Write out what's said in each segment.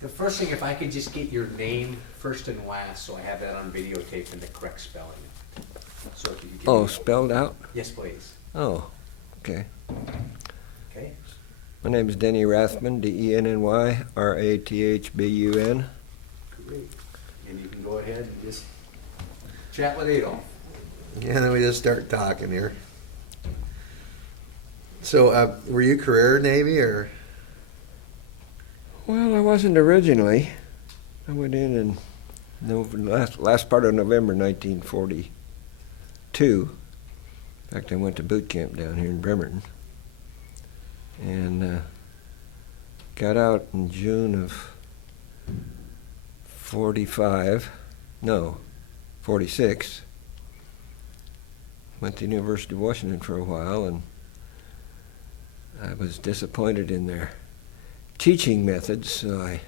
The first thing, if I could just get your name first and last, so I have that on videotape and the correct spelling. So if you could give Oh, me- spelled out? Yes, please. Oh, okay. Okay. My name is Denny Rathbun, Denny, Rathbun. Great. And you can go ahead and just chat with Adolf. Yeah, then we just start talking here. So, were you career Navy or? Well, I wasn't originally. I went in last part of November 1942. In fact, I went to boot camp down here in Bremerton. And got out in June of 46. Went to the University of Washington for a while, and I was disappointed in their teaching methods, so I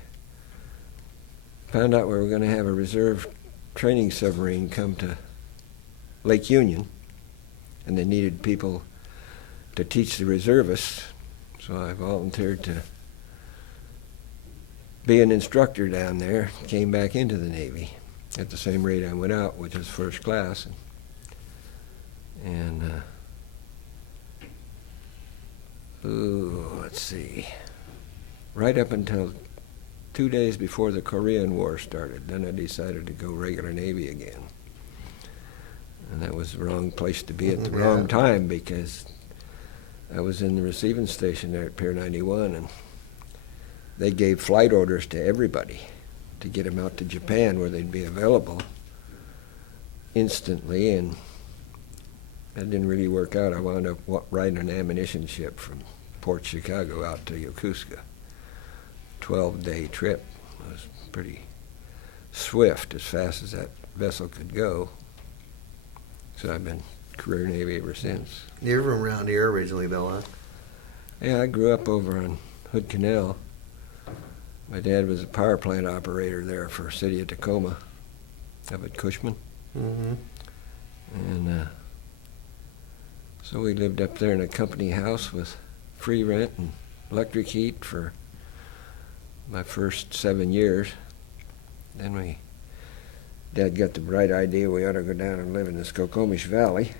found out we were going to have a reserve training submarine come to Lake Union, and they needed people to teach the reservists, so I volunteered to be an instructor down there, came back into the Navy at the same rate I went out, which was first class. And let's see, right up until 2 days before the Korean War started, then I decided to go regular Navy again. And that was the wrong place to be at the wrong time, because I was in the receiving station there at Pier 91, and they gave flight orders to everybody to get them out to Japan, where they'd be available instantly, and that didn't really work out. I wound up riding an ammunition ship from Port Chicago out to Yokosuka. 12-day trip. It was pretty swift, as fast as that vessel could go. So I've been career Navy ever since. You're from around here originally, though, huh? Yeah, I grew up over on Hood Canal. My dad was a power plant operator there for City of Tacoma, up at Cushman. Mm-hmm. And so we lived up there in a company house with free rent and electric heat for my first 7 years. Then Dad got the bright idea we ought to go down and live in the Skokomish Valley.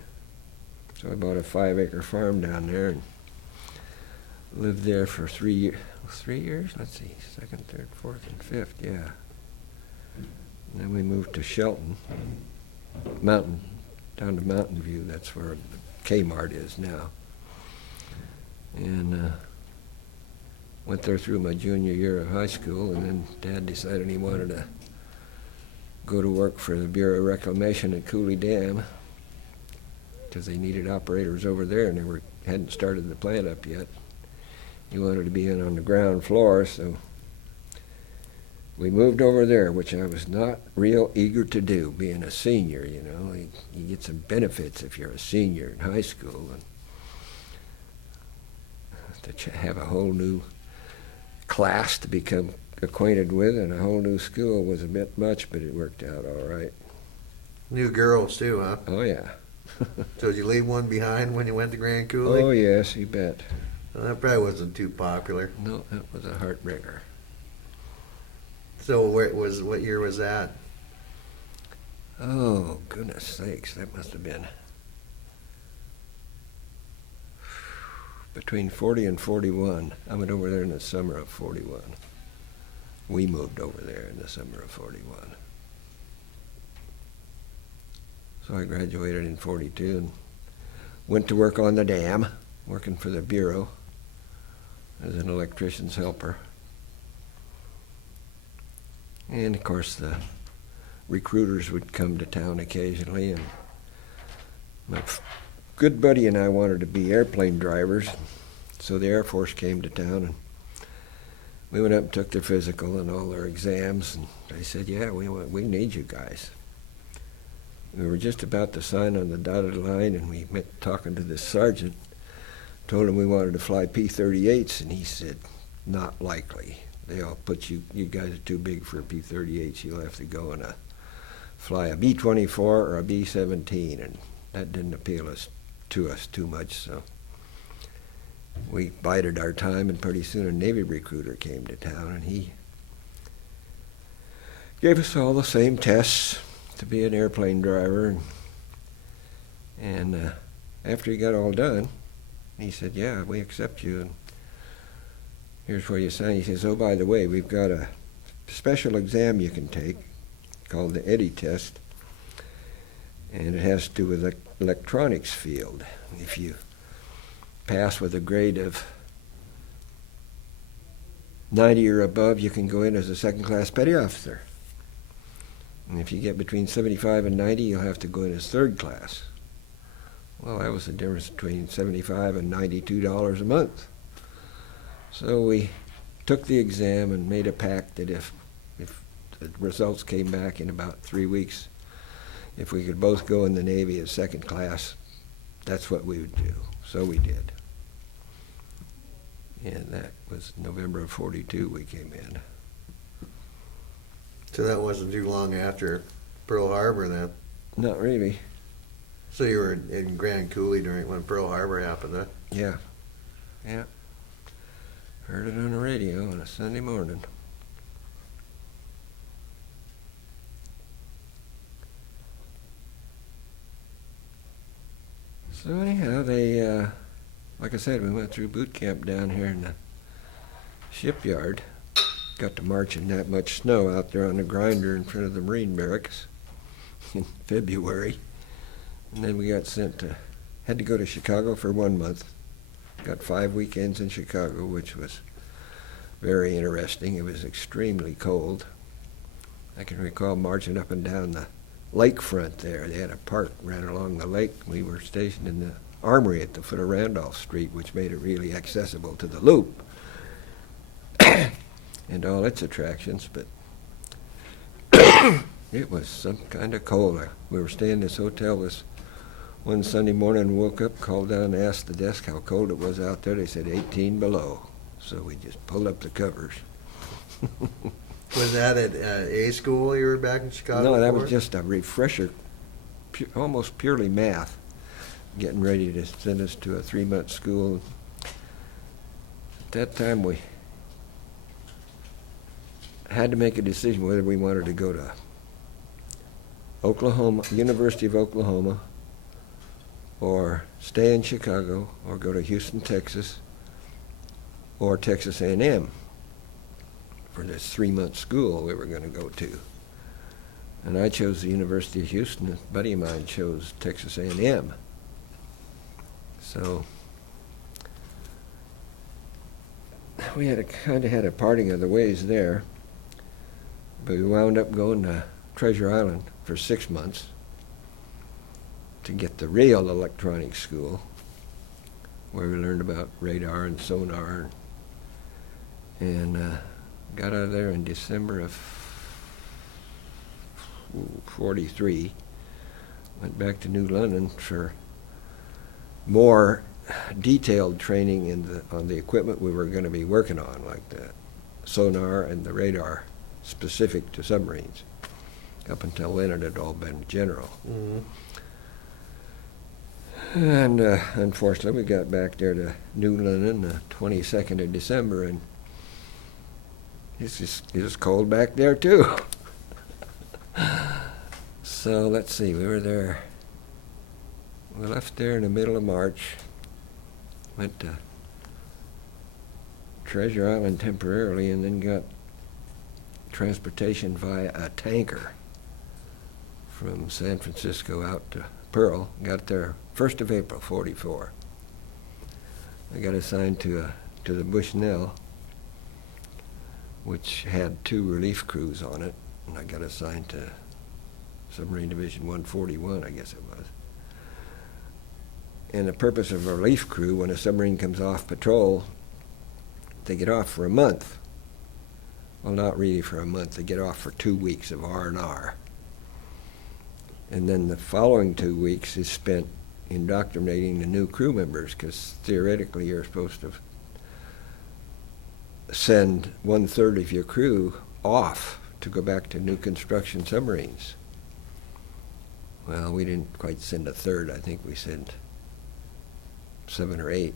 So we bought a 5-acre farm down there and lived there for 3 years. 3 years? Let's see, second, third, fourth, and fifth, yeah. And then we moved to Shelton, down to Mountain View. That's where Kmart is now. And went there through my junior year of high school, and then Dad decided he wanted to go to work for the Bureau of Reclamation at Cooley Dam, because they needed operators over there, and they hadn't started the plant up yet. He wanted to be in on the ground floor, so we moved over there, which I was not real eager to do, being a senior, you know. You get some benefits if you're a senior in high school, and to have a whole new class to become acquainted with and a whole new school was a bit much, but it worked out all right. New girls, too, huh? Oh, yeah. So did you leave one behind when you went to Grand Coulee? Oh, yes, you bet. Well, that probably wasn't too popular. No, that was a heartbreaker. So what year was that? Oh, goodness sakes, that must have been between 40 and 41. I went over there in the summer of 41. We moved over there in the summer of 41. So I graduated in 42 and went to work on the dam, working for the Bureau as an electrician's helper. And of course the recruiters would come to town occasionally, and my good buddy and I wanted to be airplane drivers, so the Air Force came to town, and we went up and took their physical and all their exams, and they said, yeah, we need you guys. We were just about to sign on the dotted line, and we met talking to this sergeant, told him we wanted to fly P-38s, and he said, not likely. They'll put you guys are too big for a P-38s. You'll have to go and fly a B-24 or a B-17, and that didn't appeal to us too much, so we bided our time, and pretty soon a Navy recruiter came to town, and he gave us all the same tests to be an airplane driver. And after he got all done, he said, yeah, we accept you. And here's where you sign. He says, oh, by the way, we've got a special exam you can take called the Eddy test. And it has to do with the electronics field. If you pass with a grade of 90 or above, you can go in as a second-class petty officer. And if you get between 75 and 90, you'll have to go in as third class. Well, that was the difference between $75 and $92 a month. So we took the exam and made a pact that if the results came back in about 3 weeks, if we could both go in the Navy as second class, that's what we would do. So we did. And that was November of '42 we came in. So that wasn't too long after Pearl Harbor then. Not really. So you were in Grand Coulee during when Pearl Harbor happened, huh? Yeah. Yeah. Heard it on the radio on a Sunday morning. So anyhow, they, like I said, we went through boot camp down here in the shipyard. Got to march in that much snow out there on the grinder in front of the Marine barracks in February. And then we got sent to, had to go to Chicago for 1 month. Got 5 weekends in Chicago, which was very interesting. It was extremely cold. I can recall marching up and down the lakefront there. They had a park ran along the lake. We were stationed in the armory at the foot of Randolph Street, which made it really accessible to the Loop and all its attractions, but it was some kind of cold. We were staying in this hotel this one Sunday morning, woke up, called down and asked the desk how cold it was out there. They said 18 below. So we just pulled up the covers. Was that at A school you were back in Chicago? No, that for? was just a refresher, almost purely math, getting ready to send us to a 3-month school. At that time, we had to make a decision whether we wanted to go to Oklahoma, University of Oklahoma, or stay in Chicago, or go to Houston, Texas, or Texas A&M for this 3-month school we were going to go to. And I chose the University of Houston. A buddy of mine chose Texas A&M. So we had kind of had a parting of the ways there. But we wound up going to Treasure Island for 6 months to get the real electronics school, where we learned about radar and sonar, and got out of there in December of '43. Went back to New London for more detailed training on the equipment we were going to be working on, like the sonar and the radar specific to submarines. Up until then, it had all been general. Mm-hmm. And unfortunately, we got back there to New London the 22nd of December, and it was cold back there too. So let's see, we left there in the middle of March, went to Treasure Island temporarily, and then got transportation via a tanker from San Francisco out to Pearl. Got there 1st of April, '44. I got assigned to the Bushnell, which had 2 relief crews on it, and I got assigned to Submarine Division 141, I guess it was. And the purpose of a relief crew, when a submarine comes off patrol, they get off for a month. Well, not really for a month. They get off for 2 weeks of R&R. And then the following 2 weeks is spent indoctrinating the new crew members, because theoretically you're supposed to send 1/3 of your crew off to go back to new construction submarines. Well, we didn't quite send 1/3. I think we sent 7 or 8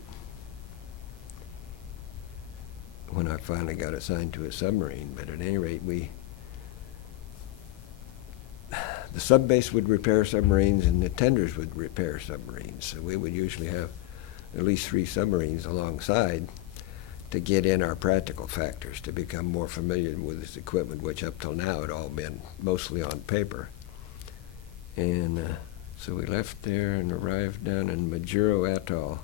when I finally got assigned to a submarine. But at any rate, we the sub base would repair submarines and the tenders would repair submarines. So we would usually have at least 3 submarines alongside to get in our practical factors, to become more familiar with this equipment, which up till now had all been mostly on paper. And so we left there and arrived down in Majuro Atoll.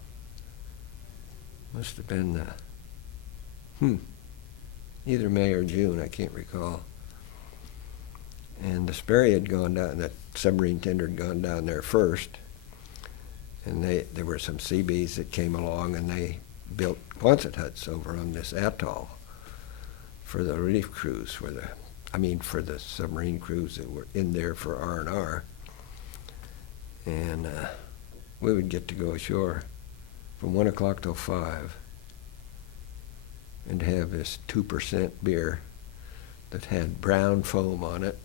Must have been either May or June, I can't recall. And the Sperry had gone down, that submarine tender had gone down there first. And there were some Seabees that came along and they built Quonset huts over on this atoll for the relief crews, for the submarine crews that were in there for R&R. And we would get to go ashore from 1 o'clock till 5 and have this 2% beer that had brown foam on it.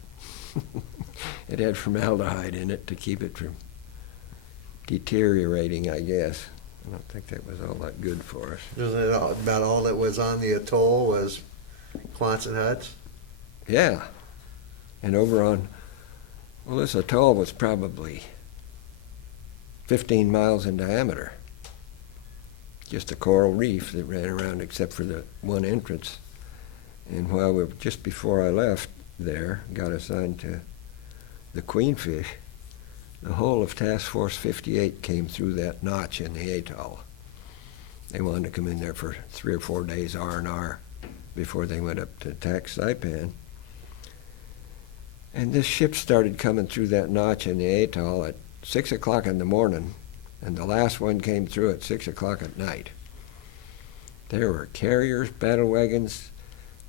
It had formaldehyde in it to keep it from deteriorating, I guess. I don't think that was all that good for us. Was it about all that was on the atoll was Quonset huts? Yeah. And over on, well, this atoll was probably 15 miles in diameter. Just a coral reef that ran around except for the one entrance. And while just before I left there, got assigned to the Queenfish, the whole of Task Force 58 came through that notch in the atoll. They wanted to come in there for 3 or 4 days R&R before they went up to attack Saipan. And this ship started coming through that notch in the atoll at 6 o'clock in the morning, and the last one came through at 6 o'clock at night. There were carriers, battle wagons,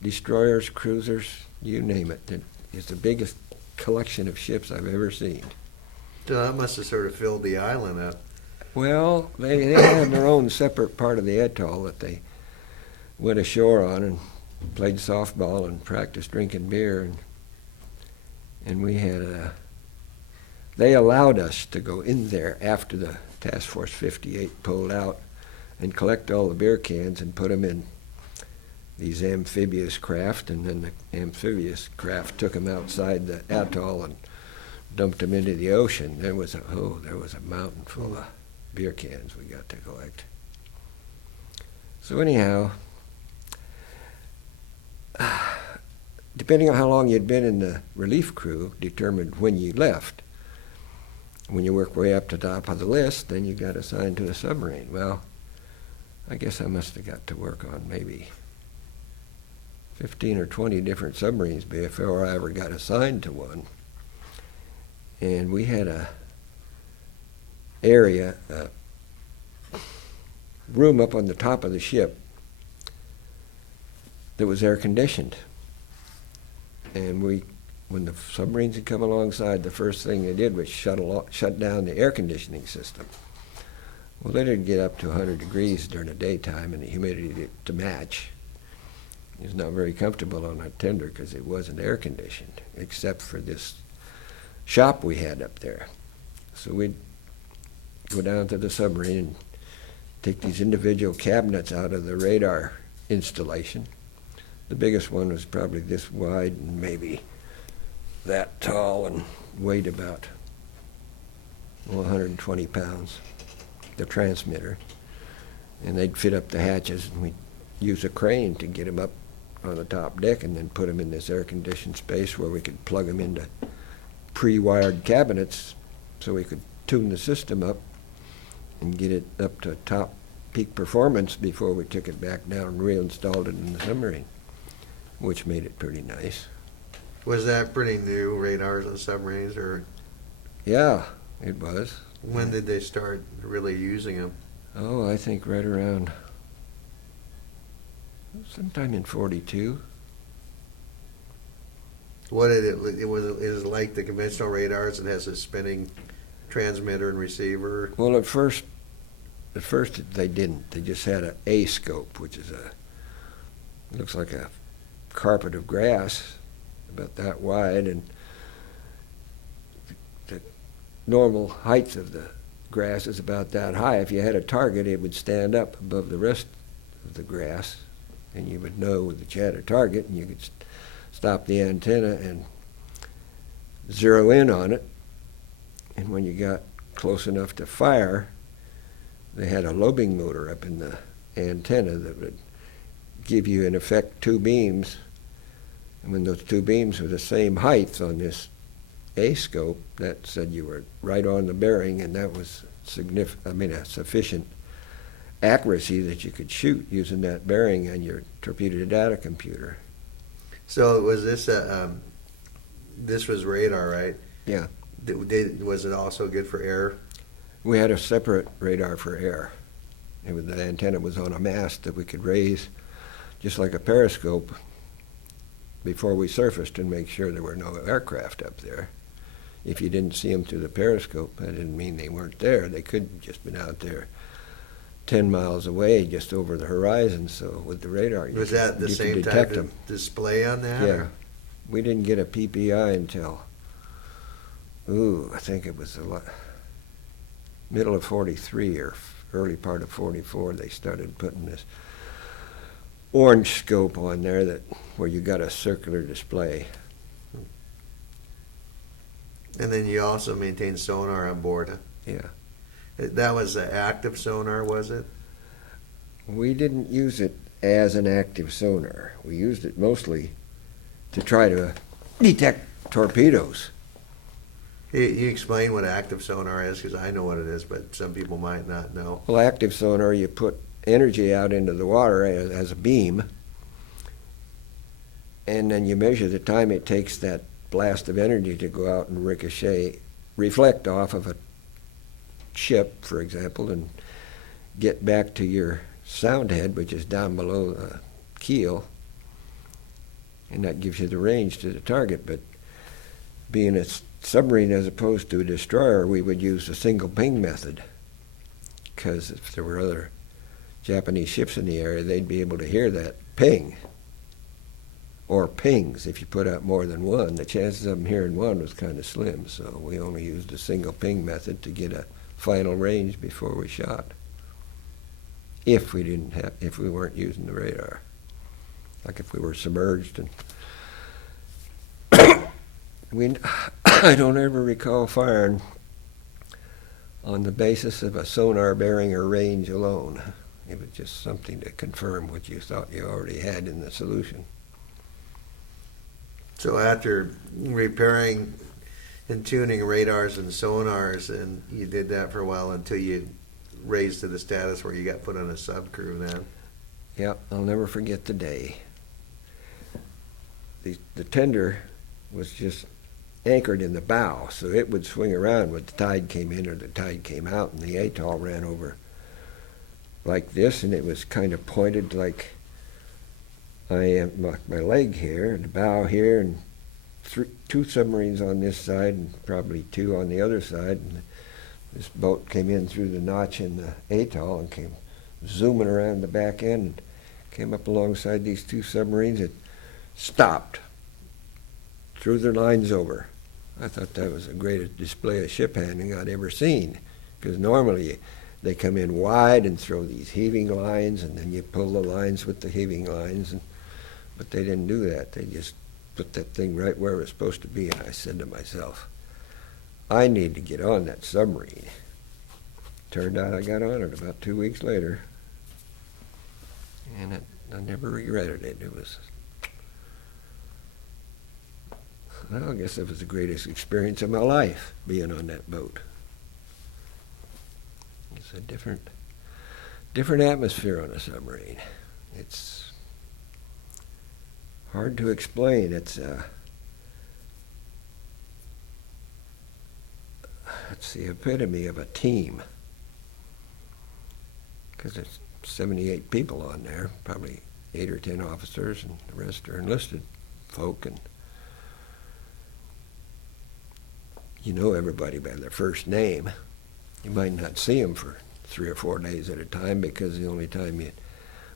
destroyers, cruisers, you name it. It's the biggest collection of ships I've ever seen. So that must have sort of filled the island up. Well, they had their own separate part of the atoll that they went ashore on and played softball and practiced drinking beer. And we had they allowed us to go in there after the Task Force 58 pulled out and collect all the beer cans and put them in these amphibious craft, and then the amphibious craft took them outside the atoll and dumped them into the ocean. There was a mountain full of beer cans we got to collect. So anyhow, depending on how long you'd been in the relief crew, determined when you left. When you work way up to the top of the list, then you got assigned to a submarine. Well, I guess I must have got to work on maybe 15 or 20 different submarines before I ever got assigned to one. And we had a room up on the top of the ship that was air conditioned. And when the submarines had come alongside, the first thing they did was shut down the air conditioning system. Well, they didn't get up to 100 degrees during the daytime and the humidity to match. It was not very comfortable on a tender because it wasn't air conditioned, except for this shop we had up there. So we'd go down to the submarine and take these individual cabinets out of the radar installation. The biggest one was probably this wide and maybe that tall and weighed about 120 pounds, the transmitter. And they'd fit up the hatches, and we'd use a crane to get them up on the top deck and then put them in this air-conditioned space where we could plug them into pre-wired cabinets so we could tune the system up and get it up to top peak performance before we took it back down and reinstalled it in the submarine, which made it pretty nice. Was that pretty new, radars on submarines, or Yeah, it was. when did they start really using them? Oh, I think right around sometime in 42. What did it was it like the conventional radars? It has a spinning transmitter and receiver. Well, at first they didn't. They just had an A scope, which is looks like a carpet of grass, about that wide, and the normal height of the grass is about that high. If you had a target, it would stand up above the rest of the grass, and you would know that you had a target, and you could stop the antenna and zero in on it, and when you got close enough to fire, they had a lobing motor up in the antenna that would give you, in effect, two beams. And when those two beams were the same height on this A scope, that said you were right on the bearing, and that was a sufficient accuracy that you could shoot using that bearing on your torpedo data computer. So was this this was radar, right? Yeah. Was it also good for air? We had a separate radar for air. The antenna was on a mast that we could raise, just like a periscope, before we surfaced and make sure there were no aircraft up there. If you didn't see them through the periscope, that didn't mean they weren't there. They could have just been out there 10 miles away, just over the horizon. So with the radar, Was that the you same could type detect of them. display on that? Yeah. or- We didn't get a PPI until, I think it was middle of 43 or early part of 44. They started putting this orange scope on there where you got a circular display. And then you also maintained sonar on board. Huh? Yeah. That was the active sonar, was it? We didn't use it as an active sonar. We used it mostly to try to detect torpedoes. You explain what active sonar is, because I know what it is, but some people might not know. Well, active sonar, you put energy out into the water as a beam, and then you measure the time it takes that blast of energy to go out and reflect off of a ship, for example, and get back to your sound head, which is down below the keel, and that gives you the range to the target. But being a submarine as opposed to a destroyer, we would use the single ping method, because if there were other Japanese ships in the area, they'd be able to hear that ping, or pings. If you put out more than one, the chances of them hearing one was kind of slim, so we only used the single ping method to get a final range before we shot, if we weren't using the radar, like if we were submerged. And I don't ever recall firing on the basis of a sonar bearing or range alone. It was just something to confirm what you thought you already had in the solution. So after repairing and tuning radars and sonars, and you did that for a while until you raised to the status where you got put on a sub-crew then? Yeah, I'll never forget the day. The tender was just anchored in the bow, so it would swing around when the tide came in or the tide came out, and the atoll ran over like this, and it was kind of pointed like I am, my leg here, and the bow here, and two submarines on this side, and probably two on the other side. And this boat came in through the notch in the atoll and came zooming around the back end, and came up alongside these two submarines. It stopped, threw their lines over. I thought that was the greatest display of ship handling I'd ever seen, because normally they come in wide and throw these heaving lines, and then you pull the lines with the heaving lines, but they didn't do that. They just put that thing right where it was supposed to be, and I said to myself, I need to get on that submarine. Turned out I got on it about 2 weeks later, and I never regretted it. It was, well, I guess it was the greatest experience of my life, being on that boat. It's a different atmosphere on a submarine. It's hard to explain. It's the epitome of a team, because there's 78 people on there, probably 8 or 10 officers, and the rest are enlisted folk, and you know everybody by their first name. You might not see them for 3 or 4 days at a time, because the only time you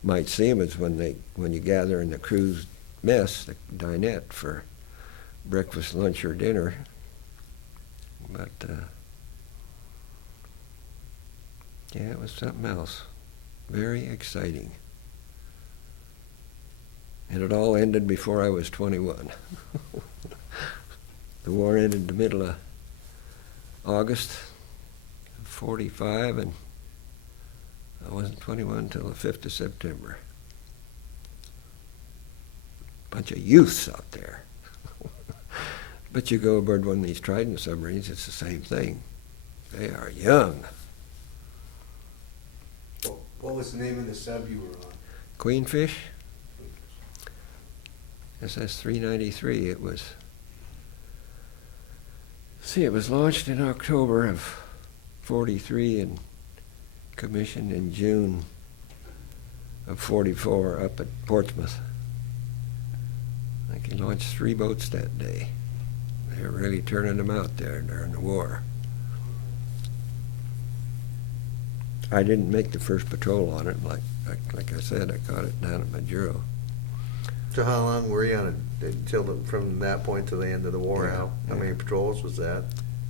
might see them is when you gather in the crew's mess, the dinette, for breakfast, lunch, or dinner. But yeah, it was something else. Very exciting. And it all ended before I was 21. The war ended the middle of August of 45, and I wasn't 21 until the 5th of September. Bunch of youths out there. But you go aboard one of these Trident submarines, it's the same thing. They are young. What was the name of the sub you were on? Queenfish, SS-393. It was, it was launched in October of 43 and commissioned in June of 44 up at Portsmouth. I think he launched 3 boats that day. They were really turning them out there during the war. I didn't make the first patrol on it. Like I said, I caught it down at Majuro. So how long were you on it until from that point to the end of the war? Yeah, How many patrols was that?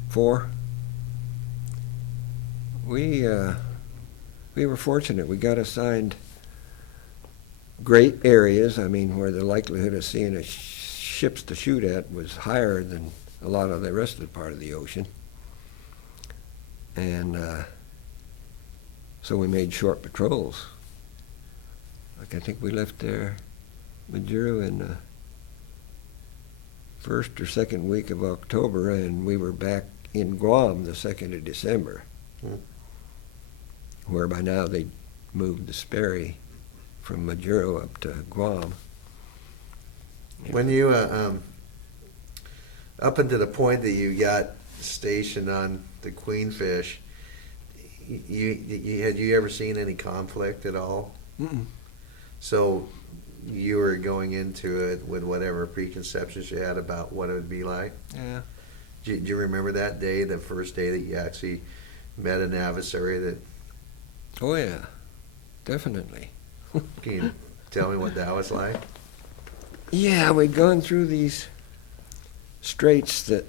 4. We were fortunate. We got assigned great areas. I mean, where the likelihood of seeing a ships to shoot at was higher than a lot of the rest of the part of the ocean. And so we made short patrols. Like I think we left there, Majuro, in the 1st or 2nd week of October, and we were back in Guam the 2nd of December, where by now they'd moved the Sperry from Majuro up to Guam. When you up until the point that you got stationed on the Queenfish, had you ever seen any conflict at all? Mm-mm. So you were going into it with whatever preconceptions you had about what it would be like? Yeah. Do you remember that day, the first day that you actually met an adversary that, Oh yeah, definitely. can you tell me what that was like? Yeah, we'd gone through these straits that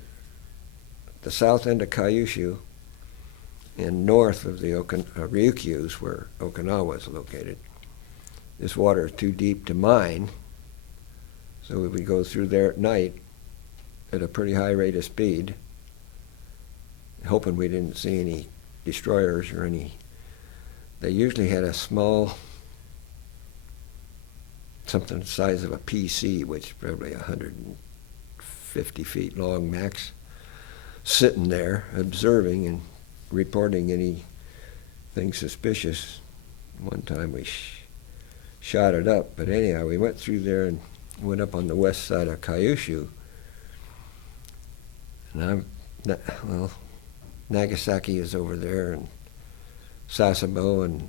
the south end of Kyushu and north of the Ryukyus, where Okinawa is located. This water is too deep to mine, so we would go through there at night at a pretty high rate of speed, hoping we didn't see any destroyers or any. They usually had a small, something the size of a PC, which is probably 150 feet long max, sitting there observing and reporting anything suspicious. One time we shot it up, but anyhow, we went through there and went up on the west side of Kyushu. And Nagasaki is over there, and Sasebo, and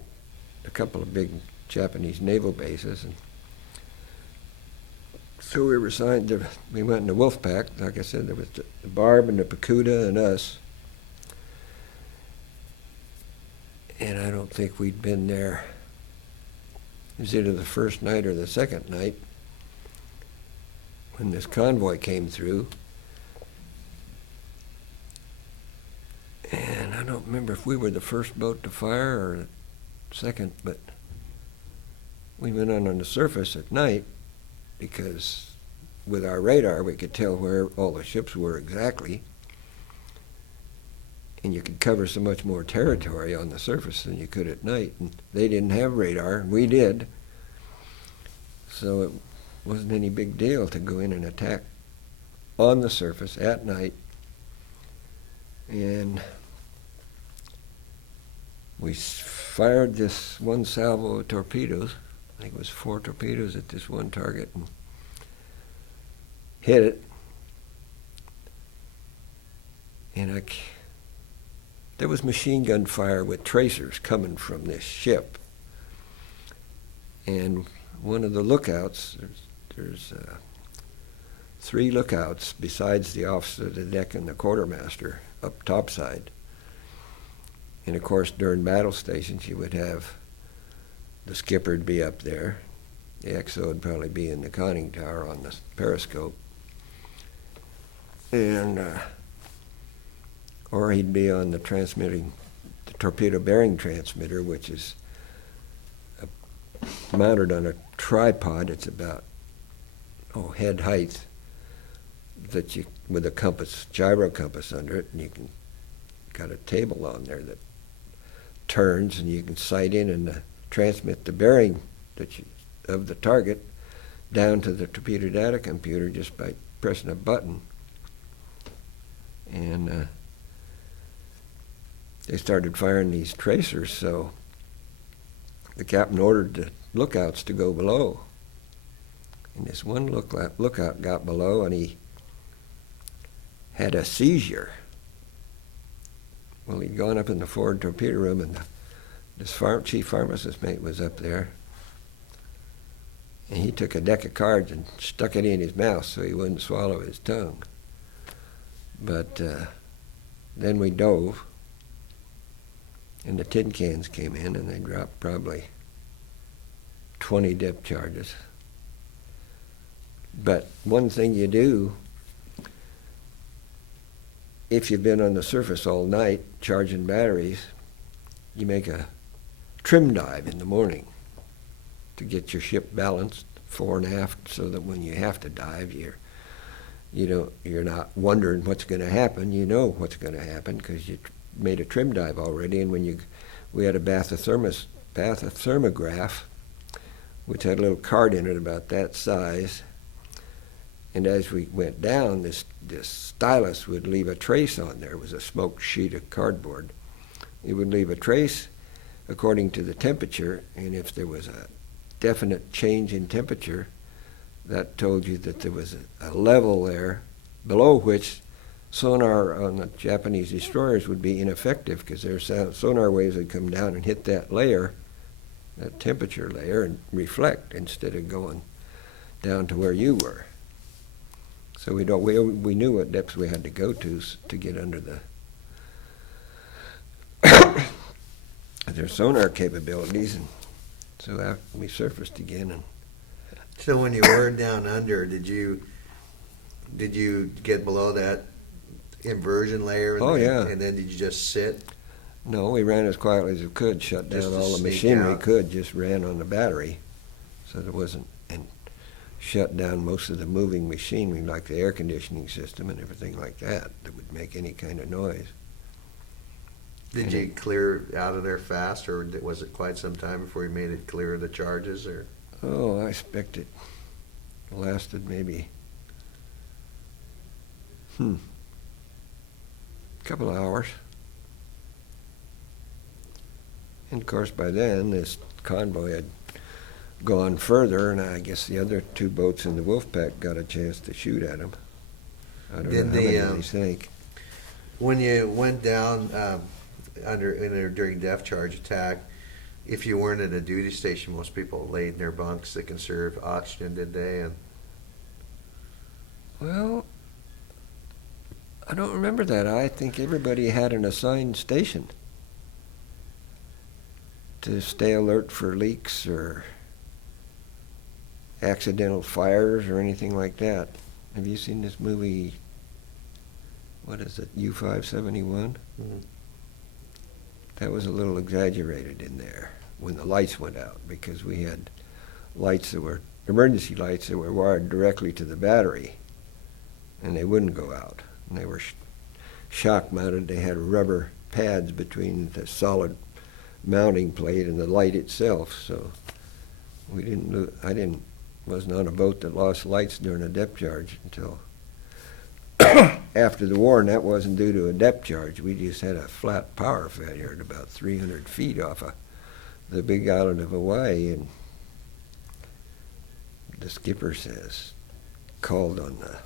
a couple of big Japanese naval bases. And so we were assigned to, we went in the wolf pack. Like I said, there was the Barb and the Pakuda and us. And I don't think we'd been there. It was either the first night or the second night when this convoy came through. And I don't remember if we were the first boat to fire or the second, but we went on the surface at night because with our radar we could tell where all the ships were exactly. And you could cover so much more territory on the surface than you could at night. And they didn't have radar, and we did. So it wasn't any big deal to go in and attack on the surface at night. And we fired this one salvo of torpedoes. I think it was 4 torpedoes at this one target, and hit it. And there was machine gun fire with tracers coming from this ship. And one of the lookouts, there's 3 lookouts besides the officer of the deck and the quartermaster up topside. And of course, during battle stations, you would have the skipper'd be up there. The XO would probably be in the conning tower on the periscope. And or he'd be on the torpedo bearing transmitter, which is mounted on a tripod. It's about head height. that you, with a compass, gyro compass under it, and you can got a table on there that turns, and you can sight in and transmit the bearing that you, of the target down to the torpedo data computer just by pressing a button. And they started firing these tracers, so the captain ordered the lookouts to go below. And this one lookout got below, and he had a seizure. Well, he'd gone up in the forward torpedo room, and this chief pharmacist mate was up there. And he took a deck of cards and stuck it in his mouth so he wouldn't swallow his tongue. But then we dove, and the tin cans came in, and they dropped probably 20 depth charges. But one thing you do, if you've been on the surface all night charging batteries, you make a trim dive in the morning to get your ship balanced fore and aft, so that when you have to dive, you're not wondering what's going to happen. You know what's going to happen because you made a trim dive already. And we had a bathythermograph, which had a little card in it about that size. And as we went down, this stylus would leave a trace on there. It was a smoked sheet of cardboard. It would leave a trace according to the temperature, and if there was a definite change in temperature, that told you that there was a level there below which sonar on the Japanese destroyers would be ineffective, because their sonar waves would come down and hit that layer, that temperature layer, and reflect instead of going down to where you were. So we knew what depths we had to go to get under their sonar capabilities, and so after we surfaced again. And So when you were down under, did you get below that inversion layer? Oh, yeah. And then did you just sit? no, we ran as quietly as we could, shut down Just to all the sneak machinery we out. could, just ran on the battery, so there wasn't, and shut down most of the moving machinery, like the air conditioning system and everything like that would make any kind of noise. Did you clear out of there fast, or was it quite some time before you made it clear of the charges? Or Oh, I expect it lasted maybe a couple of hours. And of course, by then, this convoy had gone further, and I guess the other two boats in the Wolfpack got a chance to shoot at them. I don't know how many they sank. when you went down during depth charge attack, if you weren't at a duty station, most people laid in their bunks that conserve oxygen, did they? And Well, I don't remember that. I think everybody had an assigned station to stay alert for leaks or accidental fires or anything like that. Have you seen this movie, what is it, U-571? Mhm. That was a little exaggerated in there when the lights went out, because we had lights that were, emergency lights that were wired directly to the battery, and they wouldn't go out. And they were shock mounted. They had rubber pads between the solid mounting plate and the light itself, so we wasn't on a boat that lost lights during a depth charge until after the war, and that wasn't due to a depth charge. We just had a flat power failure at about 300 feet off of the big island of Hawaii, and the skipper called on the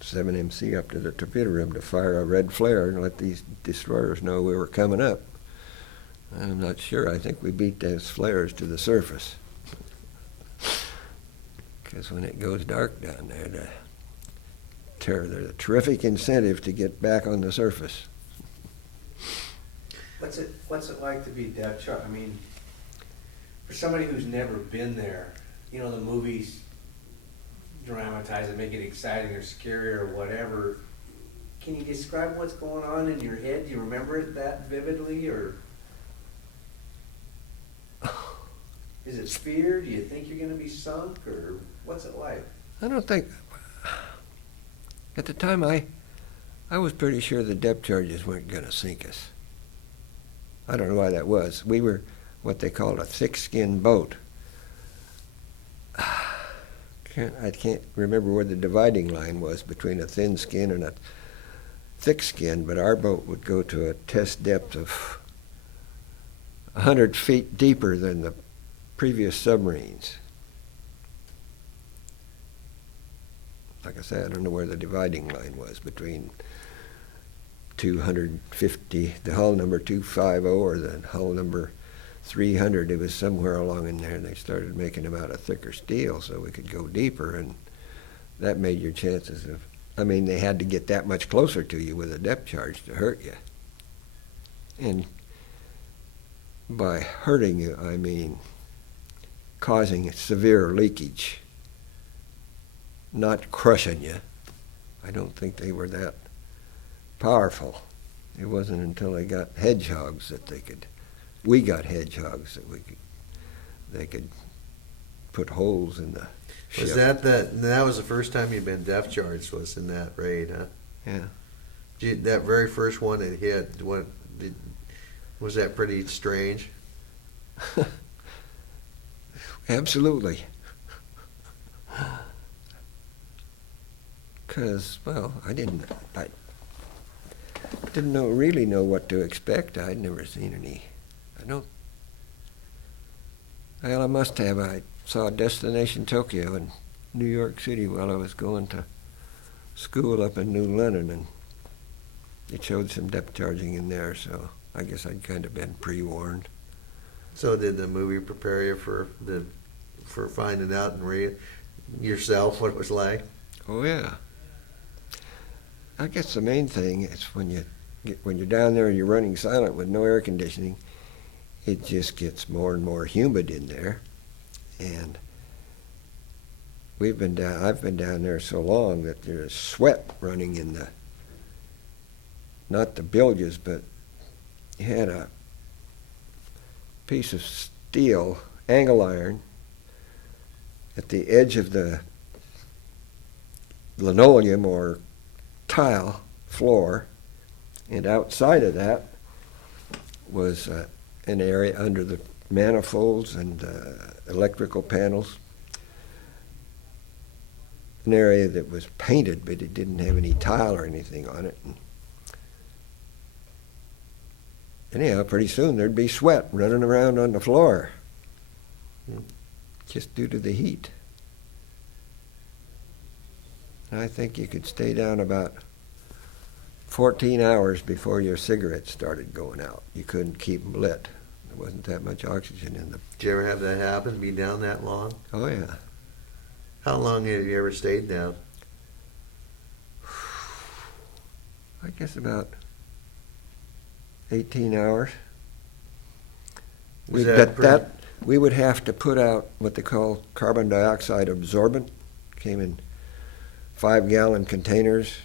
7MC up to the torpedo room to fire a red flare and let these destroyers know we were coming up. I'm not sure. I think we beat those flares to the surface. Because when it goes dark down there, there's a terrific incentive to get back on the surface. What's it like to be depth charge? I mean, for somebody who's never been there, the movies dramatize it, make it exciting or scary or whatever. Can you describe what's going on in your head? Do you remember it that vividly, or is it fear? Do you think you're going to be sunk, or what's it like? I don't think, At the time, I was pretty sure the depth charges weren't going to sink us. I don't know why that was. We were what they called a thick-skin boat. I can't remember where the dividing line was between a thin skin and a thick skin, but our boat would go to a test depth of 100 feet deeper than the previous submarines. Like I said, I don't know where the dividing line was between 250, the hull number 250 or the hull number 300. It was somewhere along in there, and they started making them out of thicker steel so we could go deeper, and that made your chances of, I mean, they had to get that much closer to you with a depth charge to hurt you. And by hurting you, I mean causing severe leakage, not crushing you. I don't think they were that powerful. It wasn't until they got hedgehogs that we got hedgehogs that they could put holes in the ship. Was that was the first time you'd been depth charged, was in that raid, huh? Yeah. That very first one it hit, was that pretty strange? Absolutely. Because, well, I didn't really know what to expect. I'd never seen any. I must have. I saw Destination Tokyo in New York City while I was going to school up in New London, and it showed some depth charging in there, so I guess I'd kind of been pre-warned. So did the movie prepare you for finding out and yourself what it was like? Oh yeah. I guess the main thing is when you're down there and you're running silent with no air conditioning, it just gets more and more humid in there, and I've been down there so long that there's sweat running in not the bilges, but you had a piece of steel, angle iron, at the edge of the linoleum or tile floor, and outside of that was an area under the manifolds and electrical panels, an area that was painted, but it didn't have any tile or anything on it. And anyhow, pretty soon there'd be sweat running around on the floor, just due to the heat. I think you could stay down about 14 hours before your cigarettes started going out. You couldn't keep them lit. There wasn't that much oxygen in them. Did you ever have that happen, be down that long? Oh, yeah. How long have you ever stayed down? I guess about 18 hours. We would have to put out what they call carbon dioxide absorbent. Came in 5-gallon containers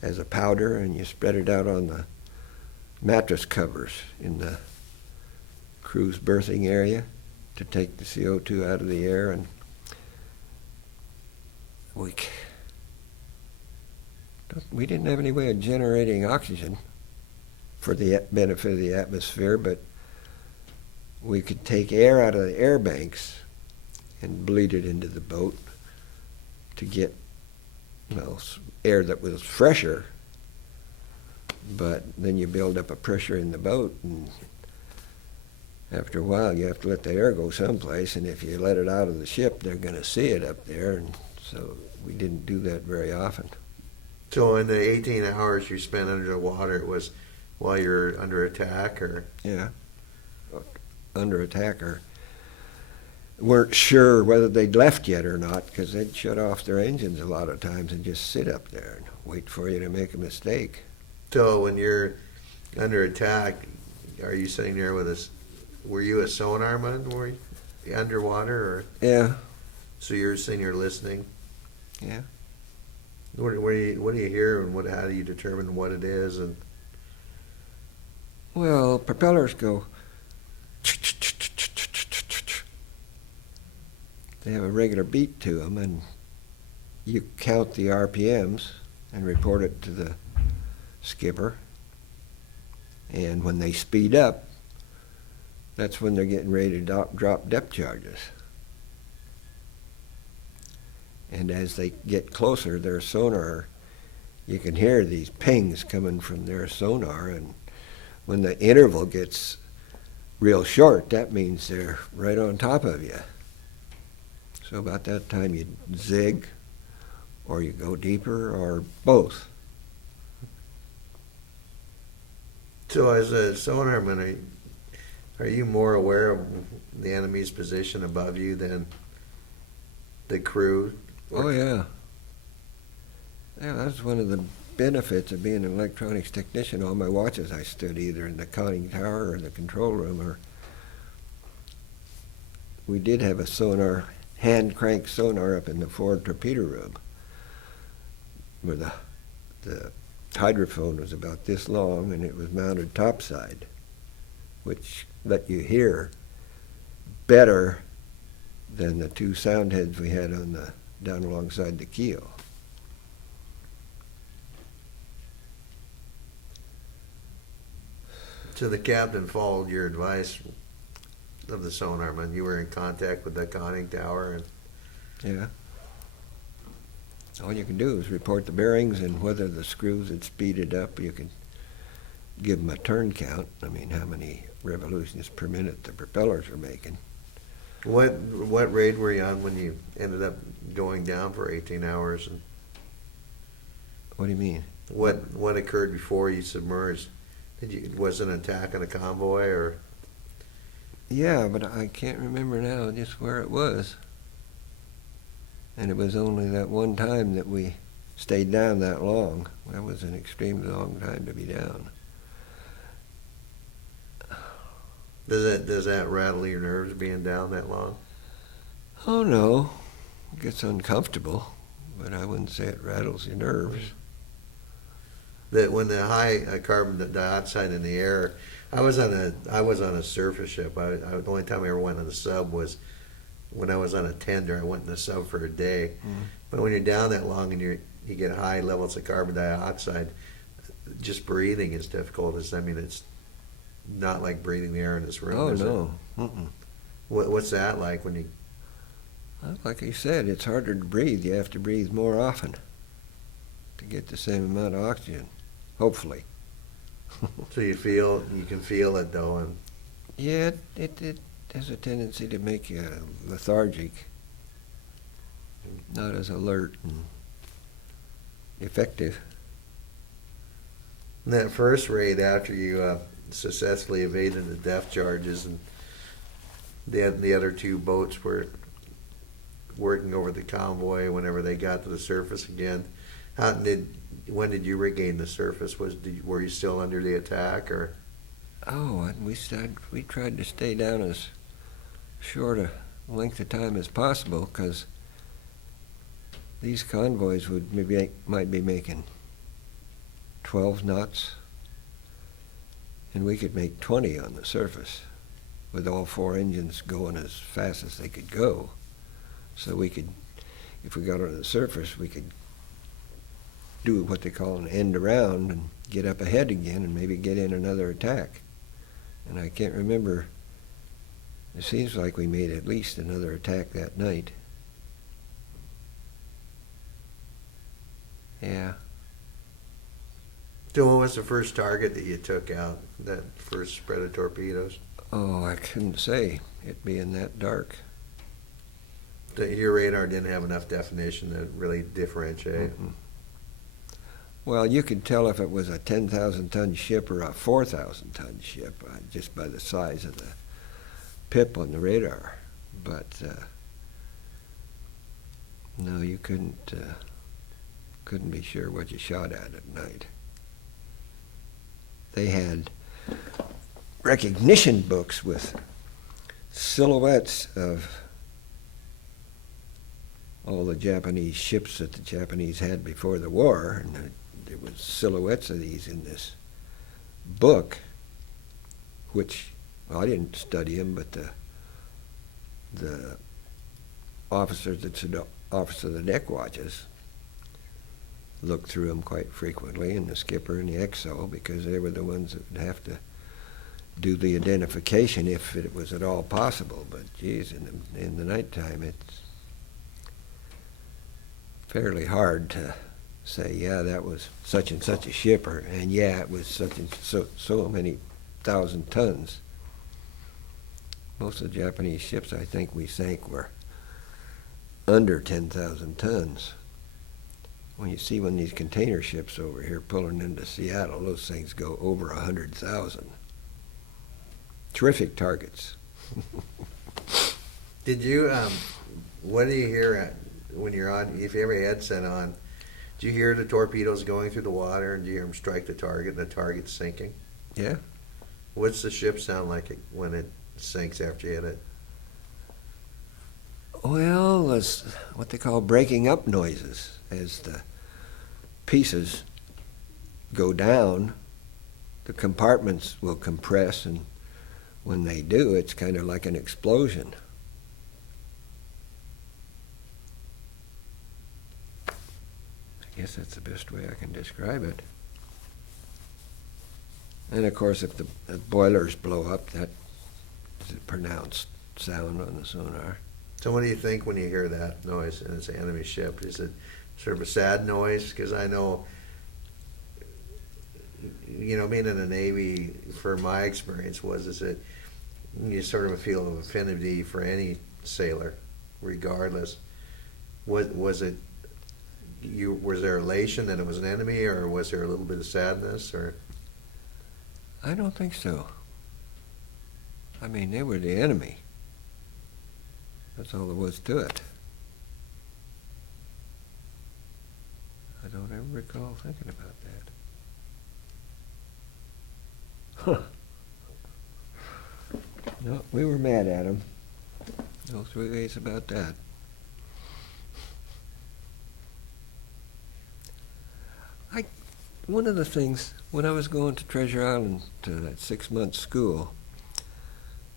as a powder, and you spread it out on the mattress covers in the crew's berthing area to take the CO2 out of the air. And we didn't have any way of generating oxygen for the benefit of the atmosphere, but we could take air out of the air banks and bleed it into the boat to get air that was fresher, but then you build up a pressure in the boat, and after a while you have to let the air go someplace, and if you let it out of the ship, they're going to see it up there, and so we didn't do that very often. So in the 18 hours you spent under the water, it was while you're under attack, or? Yeah, under attack, or weren't sure whether they'd left yet or not, because they'd shut off their engines a lot of times and just sit up there and wait for you to make a mistake. So when you're under attack, are you sitting there were you a sonarman, were you underwater, or? Yeah. So you're sitting here listening? Yeah. What do you hear, and how do you determine what it is? And Well, propellers go. They have a regular beat to them, and you count the RPMs and report it to the skipper. And when they speed up, that's when they're getting ready to drop depth charges. And as they get closer, their sonar, you can hear these pings coming from their sonar, and when the interval gets real short, that means they're right on top of you. So about that time you zig, or you go deeper, or both. So as a sonarman, are you more aware of the enemy's position above you than the crew? Oh yeah. Yeah, that's one of the benefits of being an electronics technician. All my watches I stood either in the conning tower or the control room, or we did have a sonar, hand crank sonar up in the forward torpedo room, where the hydrophone was about this long and it was mounted topside, which let you hear better than the two sound heads we had on the down alongside the keel. So the captain followed your advice of the sonarman. You were in contact with the conning tower, and Yeah. All you can do is report the bearings and whether the screws had speeded up. You can give them a turn count. I mean, how many revolutions per minute the propellers are making. what raid were you on when you ended up going down for 18 hours? And What do you mean? what occurred before you submerged? Was it an attack on a convoy, or? Yeah, but I can't remember now just where it was. And it was only that one time that we stayed down that long. That was an extremely long time to be down. Does that rattle your nerves being down that long? Oh no, it gets uncomfortable, but I wouldn't say it rattles your nerves. That when the high carbon dioxide in the air, I was on a surface ship. The only time I ever went on a sub was when I was on a tender. I went in the sub for a day. But when you're down that long and you get high levels of carbon dioxide, just breathing is difficult. It's not like breathing the air in this room. Oh is no. it? What's that like when you? Like I said, it's harder to breathe. You have to breathe more often to get the same amount of oxygen, hopefully. So you can feel it though, and Yeah, it has a tendency to make you lethargic, not as alert and effective. that first raid after you successfully evaded the depth charges, and the other two boats were working over the convoy whenever they got to the surface again. When did you regain the surface? Were you still under the attack, or? Oh, and we tried to stay down as short a length of time as possible, because these convoys might be making 12 knots, and we could make 20 on the surface with all four engines going as fast as they could go. So we could, if we got on the surface, we could do what they call an end around and get up ahead again and maybe get in another attack. And I can't remember, it seems like we made at least another attack that night. Yeah. So what was the first target that you took out, that first spread of torpedoes? Oh, I couldn't say, it being that dark. Your radar didn't have enough definition to really differentiate. Mm-hmm. Well, you could tell if it was a 10,000-ton ship or a 4,000-ton ship just by the size of the pip on the radar. But no, you couldn't be sure what you shot at night. They had recognition books with silhouettes of all the Japanese ships that the Japanese had before the war, and there was silhouettes of these in this book, which, well, I didn't study them, but the officers that should officer the deck watches, looked through them quite frequently, and the skipper and the XO, because they were the ones that would have to do the identification if it was at all possible. But geez, in the nighttime, it's fairly hard to say, yeah, that was such and such a ship, and yeah, it was such and so many thousand tons. Most of the Japanese ships I think we sank were under 10,000 tons. When you see one of these container ships over here pulling into Seattle, those things go over 100,000. Terrific targets. Did you, what do you hear when you're on, if you have your headset on, do you hear the torpedoes going through the water, and do you hear them strike the target and the target's sinking? Yeah. What's the ship sound like when it sinks after you hit it? Well, there's what they call breaking up noises. As the pieces go down, the compartments will compress, and when they do, it's kind of like an explosion. I guess that's the best way I can describe it. And of course, if the boilers blow up, that is a pronounced sound on the sonar. So what do you think when you hear that noise and it's an enemy ship? Is it sort of a sad noise? Because I know, you know, being in the Navy, for my experience is that you sort of feel an affinity for any sailor, regardless. Was there elation that it was an enemy, or was there a little bit of sadness, or? I don't think so. I mean, they were the enemy. That's all there was to it. I don't ever recall thinking about that. Huh. No, we were mad at him. No three ways about that. One of the things, when I was going to Treasure Island to that 6-month school,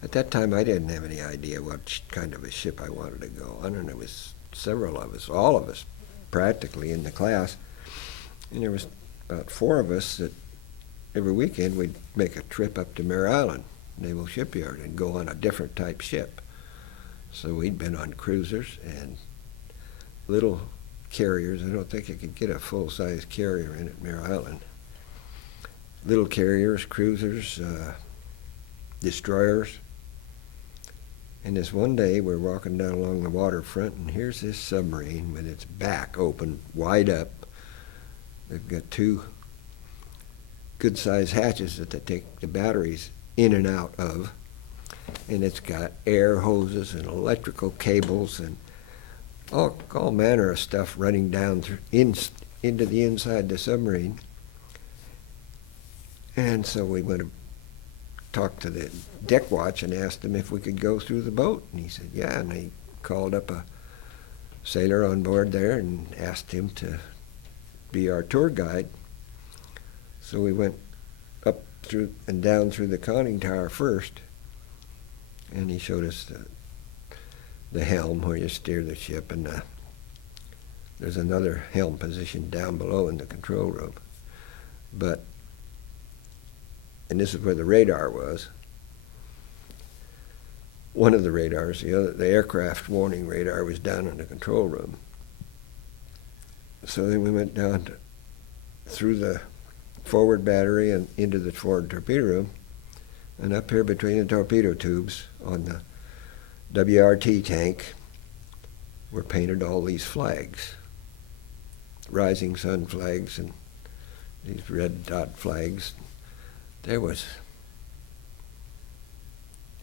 at that time I didn't have any idea what kind of a ship I wanted to go on, and there was several of us, all of us practically in the class, and there was about 4 of us that every weekend we'd make a trip up to Mare Island Naval Shipyard and go on a different type ship. So we'd been on cruisers and little carriers. I don't think I could get a full-size carrier in at Mare Island. Little carriers, cruisers, destroyers. And this one day we're walking down along the waterfront, and here's this submarine with its back open, wide up. They've got 2 good-sized hatches that they take the batteries in and out of, and it's got air hoses and electrical cables and all manner of stuff running down into the inside the submarine. And so we went to talk to the deck watch and asked him if we could go through the boat. And he said, yeah. And they called up a sailor on board there and asked him to be our tour guide. So we went up through and down through the conning tower first, and he showed us the helm where you steer the ship, and there's another helm position down below in the control room. And this is where the radar was. One of the radars, the aircraft warning radar, was down in the control room. So then we went down through the forward battery and into the forward torpedo room, and up here between the torpedo tubes on the WRT tank were painted all these flags, rising sun flags and these red dot flags. There was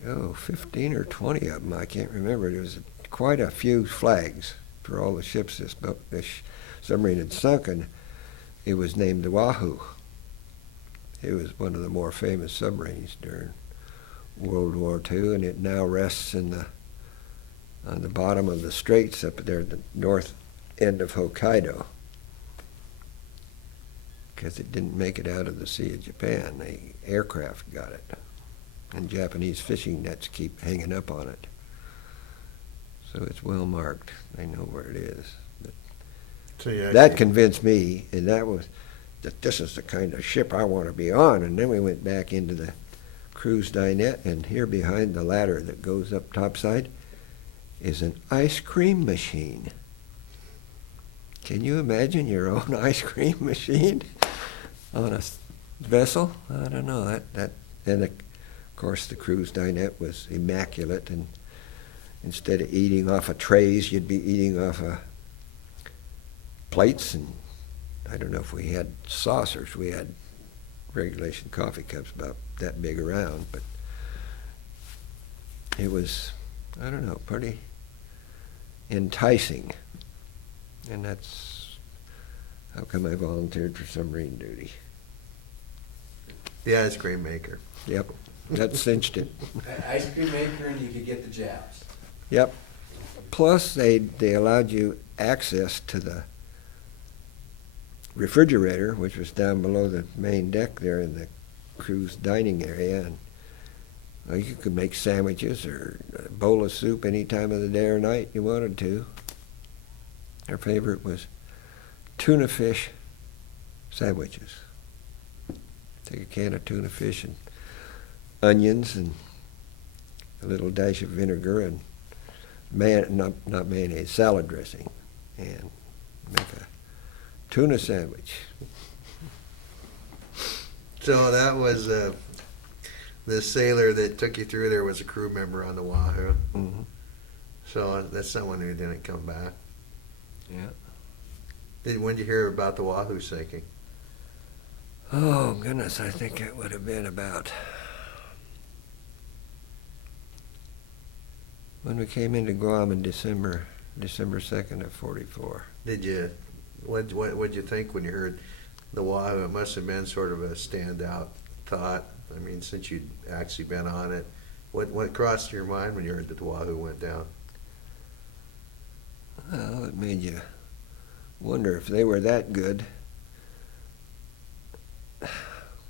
15 or 20 of them, I can't remember. There was quite a few flags for all the ships this submarine had sunk, and it was named the Wahoo. It was one of the more famous submarines during World War II, and it now rests on the bottom of the straits up there at the north end of Hokkaido, because it didn't make it out of the Sea of Japan. The aircraft got it, and Japanese fishing nets keep hanging up on it. So it's well marked. They know where it is. But So you That actually- convinced me, and that this is the kind of ship I want to be on. And then we went back into the cruise dinette, and here behind the ladder that goes up topside is an ice cream machine. Can you imagine your own ice cream machine on a vessel? I don't know. And of course the cruise dinette was immaculate, and instead of eating off of trays, you'd be eating off of plates, and I don't know if we had saucers. We had regulation coffee cups about that big around, but it was, I don't know, pretty enticing. And that's how come I volunteered for submarine duty. The ice cream maker. Yep, that cinched it. Ice cream maker, and you could get the jabs. Yep. Plus, they allowed you access to the refrigerator, which was down below the main deck there in the cruise dining area, and you could make sandwiches or a bowl of soup any time of the day or night you wanted to. Our favorite was tuna fish sandwiches. Take a can of tuna fish and onions and a little dash of vinegar and not mayonnaise, salad dressing, and make a tuna sandwich. So that was the sailor that took you through there was a crew member on the Wahoo. Mm-hmm. So that's someone who didn't come back. Yeah. When did you hear about the Wahoo sinking? Oh, goodness, I think it would have been about when we came into Guam in December 2nd of 44. Did you, what'd you think when you heard the Wahoo? It must have been sort of a standout thought. I mean, since you'd actually been on it, what crossed your mind when you heard that the Wahoo went down? Well, it made you wonder if they were that good,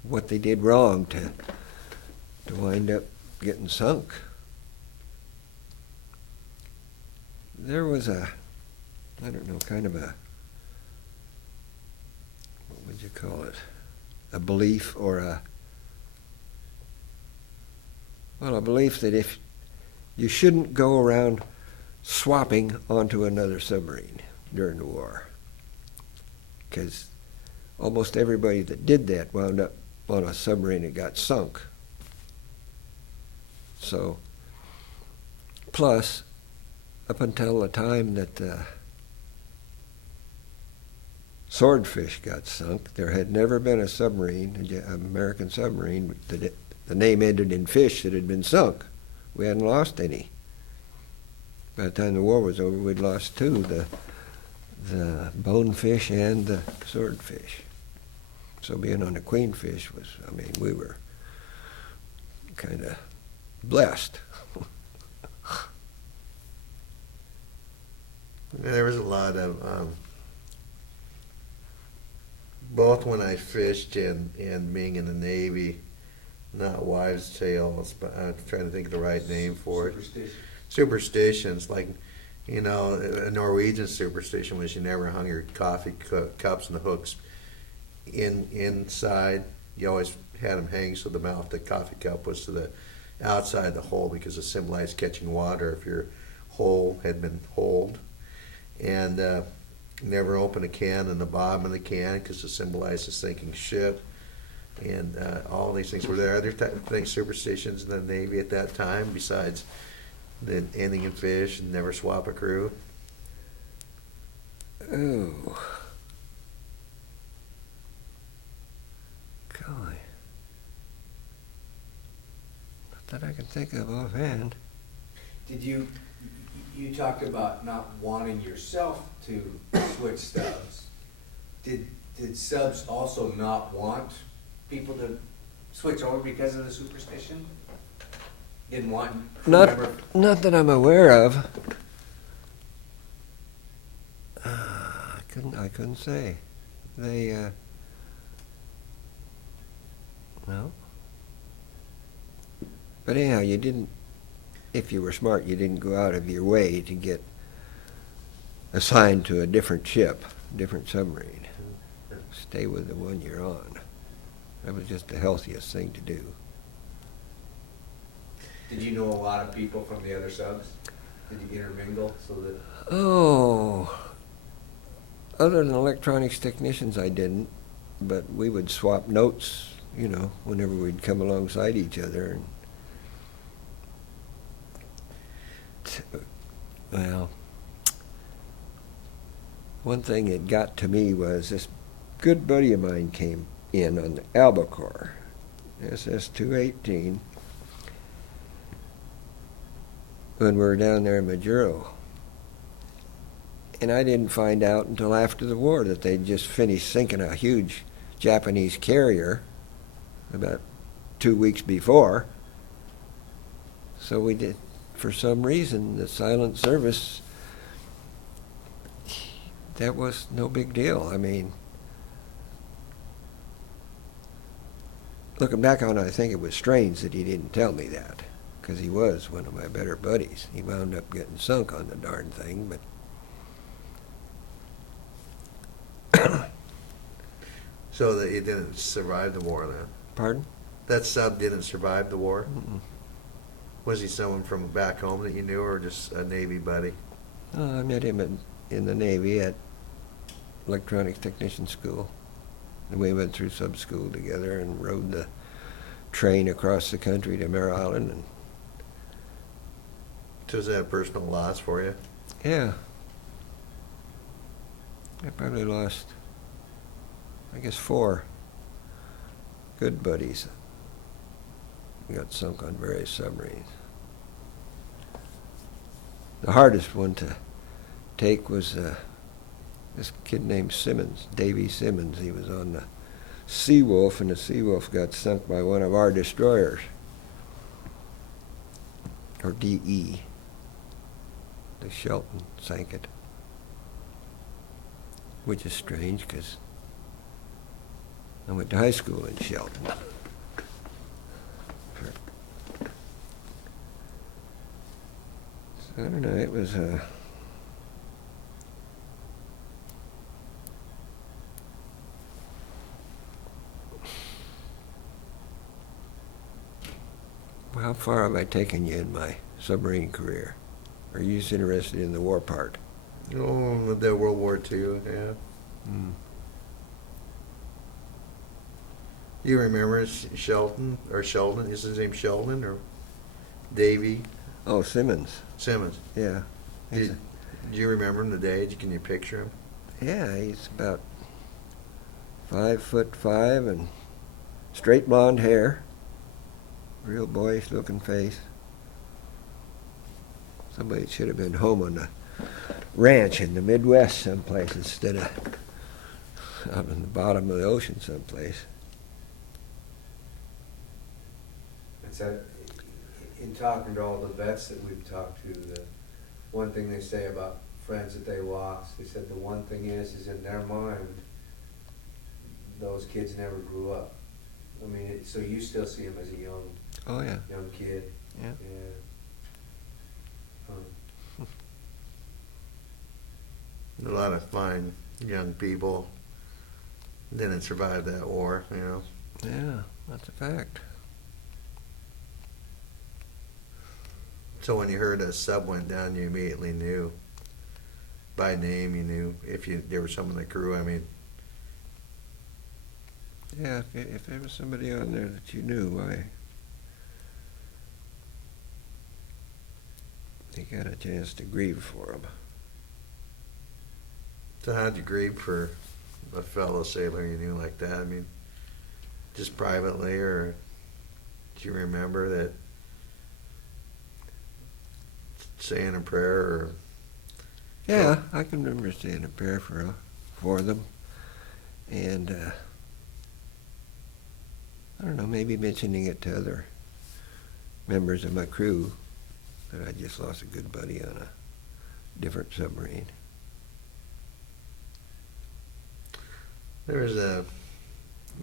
what they did wrong to wind up getting sunk. There was I don't know, kind of what would you call it? A belief or a belief that if you shouldn't go around swapping onto another submarine during the war, because almost everybody that did that wound up on a submarine that got sunk. So, plus, up until the time that the Swordfish got sunk, there had never been a submarine, an American submarine, that the name ended in fish that had been sunk. We hadn't lost any. By the time the war was over, we'd lost two, the bonefish and the swordfish. So being on the queenfish was, we were kind of blessed. There was a lot of, both when I fished and being in the Navy, not wives' tales, but I'm trying to think of the right name for it. Superstitions, like, a Norwegian superstition was you never hung your coffee cups and the hooks inside. You always had them hang so the mouth of the coffee cup was to the outside of the hole because it symbolized catching water if your hole had been holed. And never open a can in the bottom of the can because it symbolized a sinking ship. And all these things. Were there other things, superstitions in the Navy at that time besides the ending in fish and never swap a crew? Oh. Golly. Not that I can think of offhand. Did you talked about not wanting yourself to switch subs. Did subs also not want people to switch over because of the superstition? Didn't want Not that I'm aware of. I couldn't say. They no. But anyhow, you didn't. If you were smart, you didn't go out of your way to get assigned to a different ship. different submarine. Stay with the one you're on. That was just the healthiest thing to do. Did you know a lot of people from the other subs? Did you intermingle so that? Oh, other than electronics technicians, I didn't. But we would swap notes, you know, whenever we'd come alongside each other. And well, one thing that got to me was this good buddy of mine came in on the Albacore, SS-218, when we were down there in Majuro. And I didn't find out until after the war that they'd just finished sinking a huge Japanese carrier about 2 weeks before. So we did, for some reason, the silent service, that was no big deal. I mean, looking back on it, I think it was strange that he didn't tell me that, because he was one of my better buddies. He wound up getting sunk on the darn thing, but So that he didn't survive the war then? pardon? That sub didn't survive the war? Mm-mm. Was he someone from back home that you knew, or just a Navy buddy? I met him in the Navy at electronics technician school. And we went through sub school together and rode the train across the country to Mare Island. And So is that a personal loss for you? yeah, I probably lost, I guess, 4 good buddies. We got sunk on various submarines. The hardest one to take was this kid named Simmons, Davey Simmons. He was on the Seawolf, and the Seawolf got sunk by one of our destroyers, or DE. The Shelton sank it, which is strange because I went to high school in Shelton. So, I don't know, it was how far have I taken you in my submarine career? Are you just interested in the war part? Oh, the World War II, yeah. Mm. You remember Shelton, or Sheldon? Is his name Sheldon, or Davey Oh, Simmons. Simmons? Yeah. He's Do you remember him, the day? Can you picture him? he's about 5'5" and straight blonde hair, real boyish looking face. Somebody should have been home on the ranch in the Midwest someplace instead of out on the bottom of the ocean someplace. It's in talking to all the vets that we've talked to, the one thing they say about friends that they lost, they said the one thing is in their mind, those kids never grew up. I mean, so you still see him as a young Oh yeah. kid. Yeah. Yeah. A lot of fine young people didn't survive that war, you know. Yeah, that's a fact. So when you heard a sub went down, you immediately knew by name. You knew if there was someone in the crew. I mean, Yeah, if there was somebody on there that you knew, you got a chance to grieve for them. so how'd you grieve for a fellow sailor you knew like that? I mean, just privately, or do you remember that saying a prayer, or Yeah, I can remember saying a prayer for them, and I don't know, maybe mentioning it to other members of my crew that I just lost a good buddy on a different submarine. there was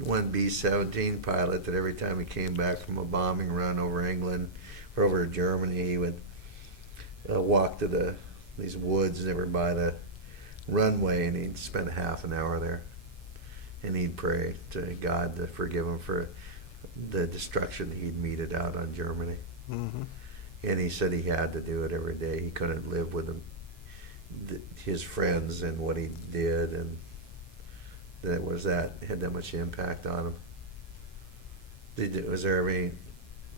one B-17 pilot that every time he came back from a bombing run over England or over Germany, he would walk to these woods that were by the runway, and he'd spend half an hour there, and he'd pray to God to forgive him for the destruction he'd meted out on Germany. Mm-hmm. And he said he had to do it every day. He couldn't live with his friends and what he did, and that had that much impact on him.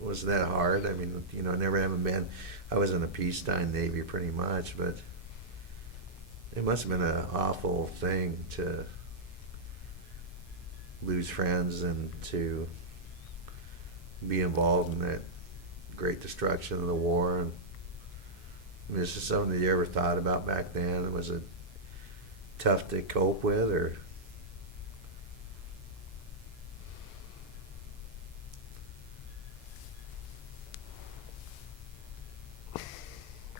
Was that hard? I mean, I never haven't been. I was in a peacetime Navy pretty much, but it must have been an awful thing to lose friends and to be involved in that great destruction of the war. And I mean, is this something that you ever thought about back then? Was it tough to cope with, or?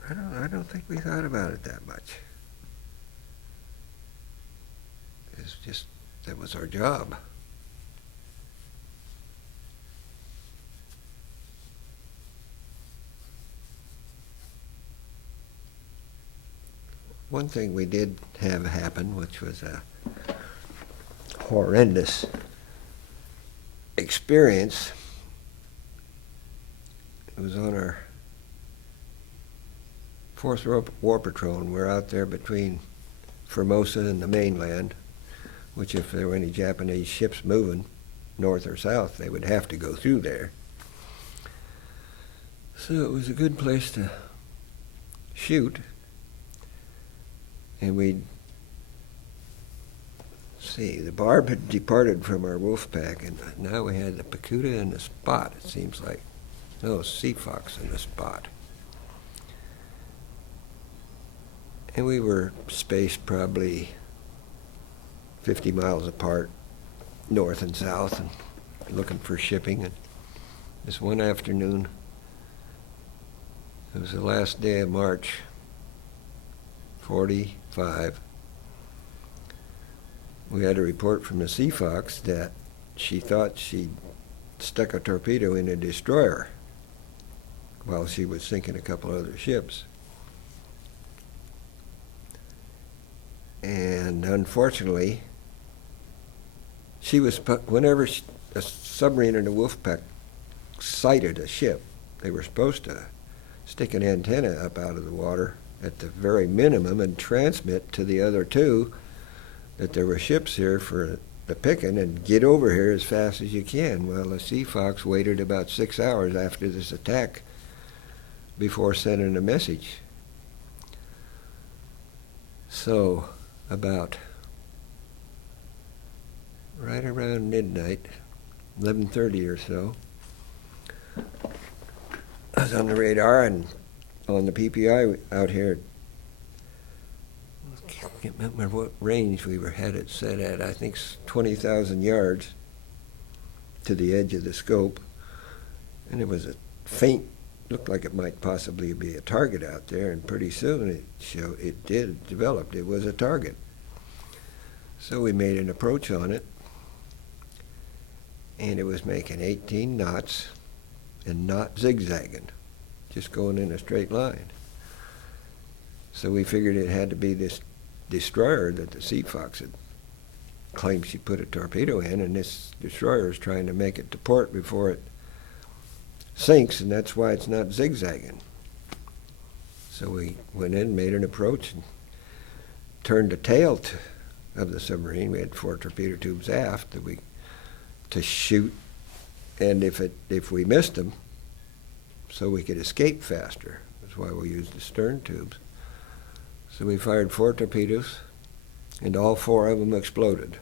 I don't think we thought about it that much. It's just, that was our job. One thing we did have happen, which was a horrendous experience, it was on our 4th War Patrol, and we're out there between Formosa and the mainland, which if there were any Japanese ships moving north or south, they would have to go through there. So it was a good place to shoot. And we'd see, the barb had departed from our wolf pack, and now we had the pacuda and the spot, it seems like. No, sea fox and the spot. And we were spaced probably 50 miles apart, north and south, and looking for shipping. And this one afternoon, it was the last day of March, 45, we had a report from the Sea Fox that she thought she'd stuck a torpedo in a destroyer while she was sinking a couple other ships. And unfortunately, whenever a submarine in the Wolfpack sighted a ship, they were supposed to stick an antenna up out of the water at the very minimum and transmit to the other two that there were ships here for the picking and get over here as fast as you can. Well, the Sea Fox waited about 6 hours after this attack before sending a message. So about right around midnight, 11:30 or so, I was on the radar and on the PPI out here. I can't remember what range we had it set at. I think 20,000 yards to the edge of the scope. And it was a faint, looked like it might possibly be a target out there, and pretty soon it developed. It was a target. So we made an approach on it, and it was making 18 knots and not zigzagging, just going in a straight line. So we figured it had to be this destroyer that the Sea Fox had claimed she put a torpedo in, and this destroyer is trying to make it to port before it sinks, and that's why it's not zigzagging. So we went in, made an approach, and turned the tail of the submarine. We had 4 torpedo tubes aft to shoot, and if we missed them, so we could escape faster. That's why we used the stern tubes. So we fired 4 torpedoes, and all 4 of them exploded.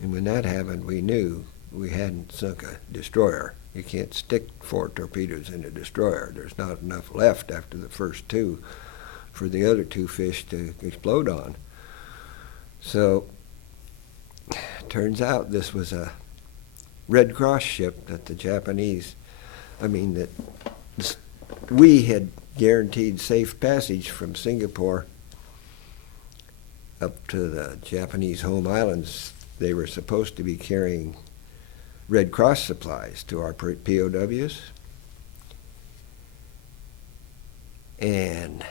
And when that happened, we knew we hadn't sunk a destroyer. You can't stick 4 torpedoes in a destroyer. There's not enough left after the first 2 for the other 2 fish to explode on. So turns out this was a Red Cross ship that we had guaranteed safe passage from Singapore up to the Japanese home islands. They were supposed to be carrying Red Cross supplies to our POWs. And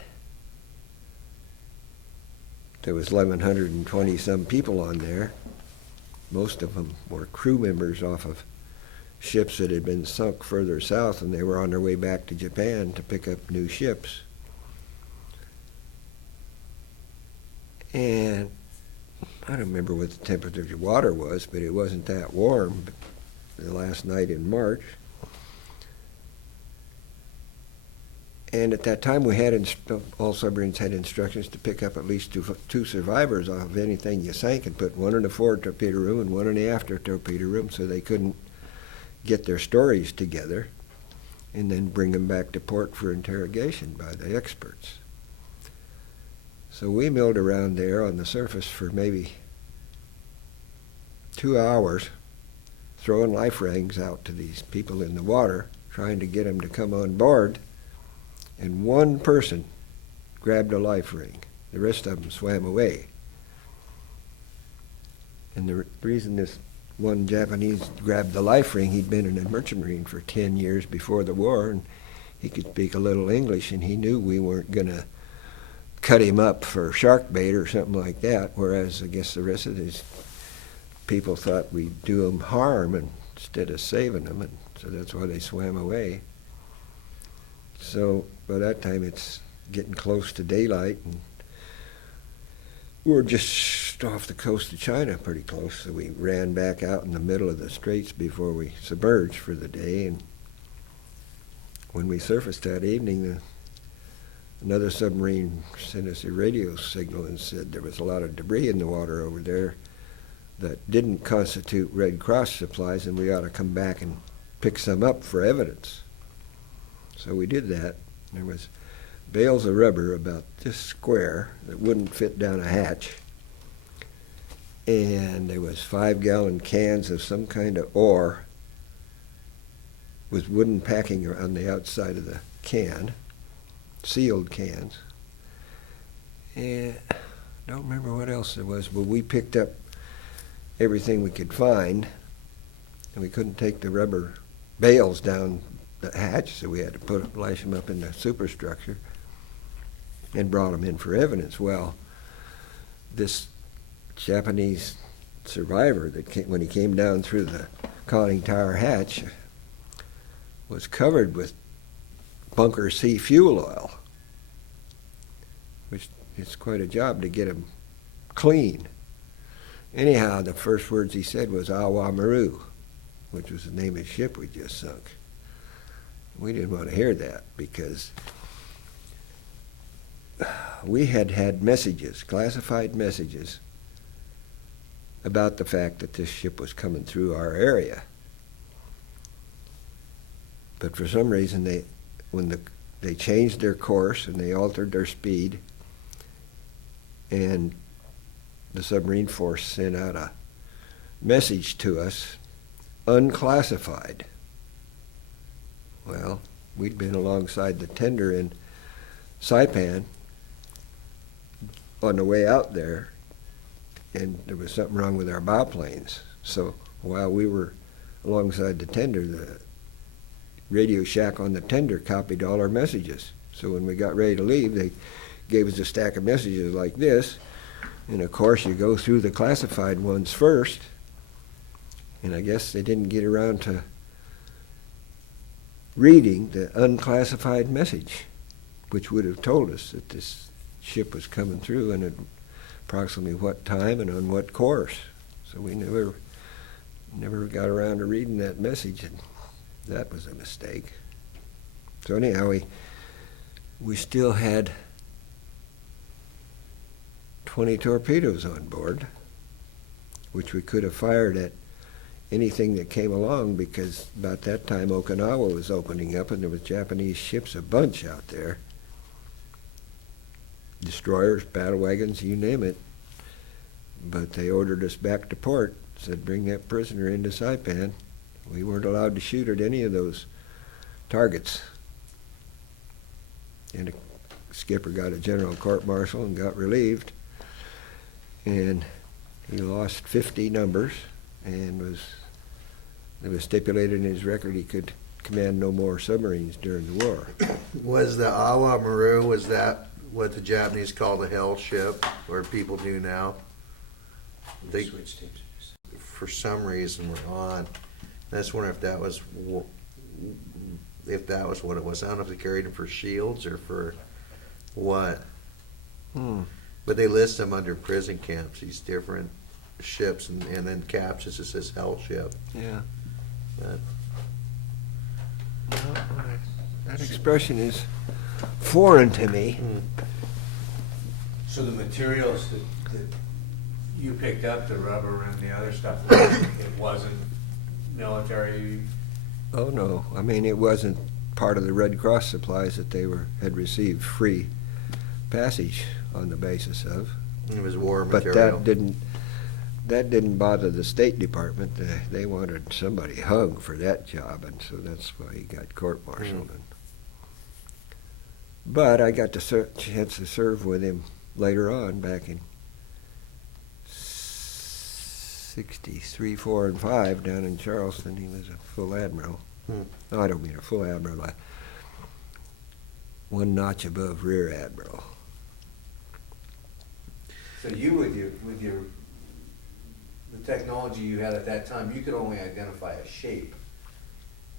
there was 1,120 some people on there. Most of them were crew members off of ships that had been sunk further south, and they were on their way back to Japan to pick up new ships. And I don't remember what the temperature of the water was, but it wasn't that warm the last night in March. And at that time, we had all submarines had instructions to pick up at least two survivors off of anything you sank and put one in the forward torpedo room and one in the after torpedo room, so they couldn't get their stories together and then bring them back to port for interrogation by the experts. So we milled around there on the surface for maybe 2 hours, throwing life rings out to these people in the water, trying to get them to come on board. And one person grabbed a life ring. The rest of them swam away. And the reason this one Japanese grabbed the life ring, he'd been in a merchant marine for 10 years before the war, and he could speak a little English, and he knew we weren't going to cut him up for shark bait or something like that, whereas I guess the rest of these people thought we'd do them harm instead of saving them, and so that's why they swam away. So by that time it's getting close to daylight, and we're just off the coast of China pretty close, so we ran back out in the middle of the straits before we submerged for the day. And when we surfaced that evening, another submarine sent us a radio signal and said there was a lot of debris in the water over there that didn't constitute Red Cross supplies, and we ought to come back and pick some up for evidence. So we did that. There was bales of rubber about this square that wouldn't fit down a hatch, and there was 5-gallon cans of some kind of ore with wooden packing on the outside of the can, sealed cans. And I don't remember what else there was, but we picked up everything we could find, and we couldn't take the rubber bales down the hatch, so we had to lash them up in the superstructure and brought them in for evidence. Well, this Japanese survivor when he came down through the conning tower hatch was covered with bunker C fuel oil, which is quite a job to get him clean. Anyhow, the first words he said was Awa Maru, which was the name of the ship we just sunk. We didn't want to hear that because we had messages, classified messages, about the fact that this ship was coming through our area. But for some reason, they changed their course and they altered their speed, and the submarine force sent out a message to us, unclassified. Well, we'd been alongside the tender in Saipan on the way out there, and there was something wrong with our bow planes. So while we were alongside the tender, the radio shack on the tender copied all our messages. So when we got ready to leave, they gave us a stack of messages like this, and of course you go through the classified ones first, and I guess they didn't get around to reading the unclassified message, which would have told us that this ship was coming through and at approximately what time and on what course. So we never got around to reading that message, and that was a mistake. So anyhow, we still had 20 torpedoes on board, which we could have fired at anything that came along, because about that time Okinawa was opening up and there was Japanese ships a bunch out there. Destroyers, battle wagons, you name it. But they ordered us back to port, said bring that prisoner into Saipan. We weren't allowed to shoot at any of those targets. And the skipper got a general court-martial and got relieved. And he lost 50 numbers, and it was stipulated in his record he could command no more submarines during the war. Was the Awa Maru, was that what the Japanese call the hell ship, or people do now. They, Switch tapes. for some reason, were on. I just wonder if that was what it was. I don't know if they carried them for shields or for what. But they list them under prison camps, these different ships, and then captions it says hell ship. Yeah. But No, that expression is foreign to me. So the materials that you picked up, the rubber and the other stuff, it wasn't military? Oh, no. I mean, it wasn't part of the Red Cross supplies that they had received free passage on the basis of. it was war But material. that didn't bother the State Department. They wanted somebody hung for that job, and so that's why he got court-martialed. But I got the chance to serve with him later on, back in 63, 4, and 5 down in Charleston. He was a full admiral. No, I don't mean a full admiral. One notch above rear admiral. So you, with the technology you had at that time, you could only identify a shape.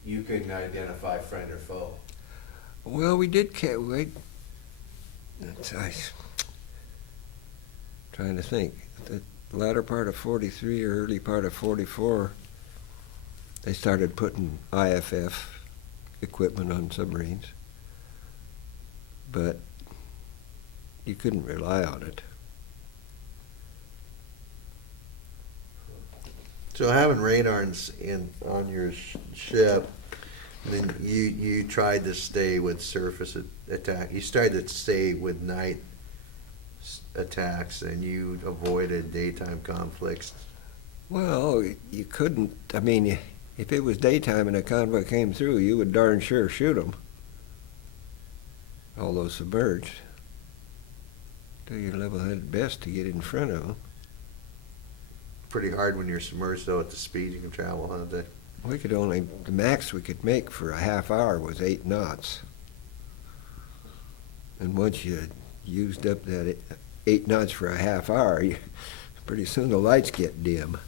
You couldn't identify friend or foe. Well, we did. Trying to think. The latter part of 43 or early part of 44, they started putting IFF equipment on submarines, but you couldn't rely on it. So having radars on your ship, and then you tried to stay with surface attack. You started to stay with night attacks, and you avoided daytime conflicts. Well, you couldn't. I mean, if it was daytime and a convoy came through, you would darn sure shoot them. All those submerged. Do your level-headed best to get in front of them. Pretty hard when you're submerged, though, at the speed you can travel, huh? The max we could make for a half hour was 8 knots. And once you used up that 8 knots for a half hour, pretty soon the lights get dim.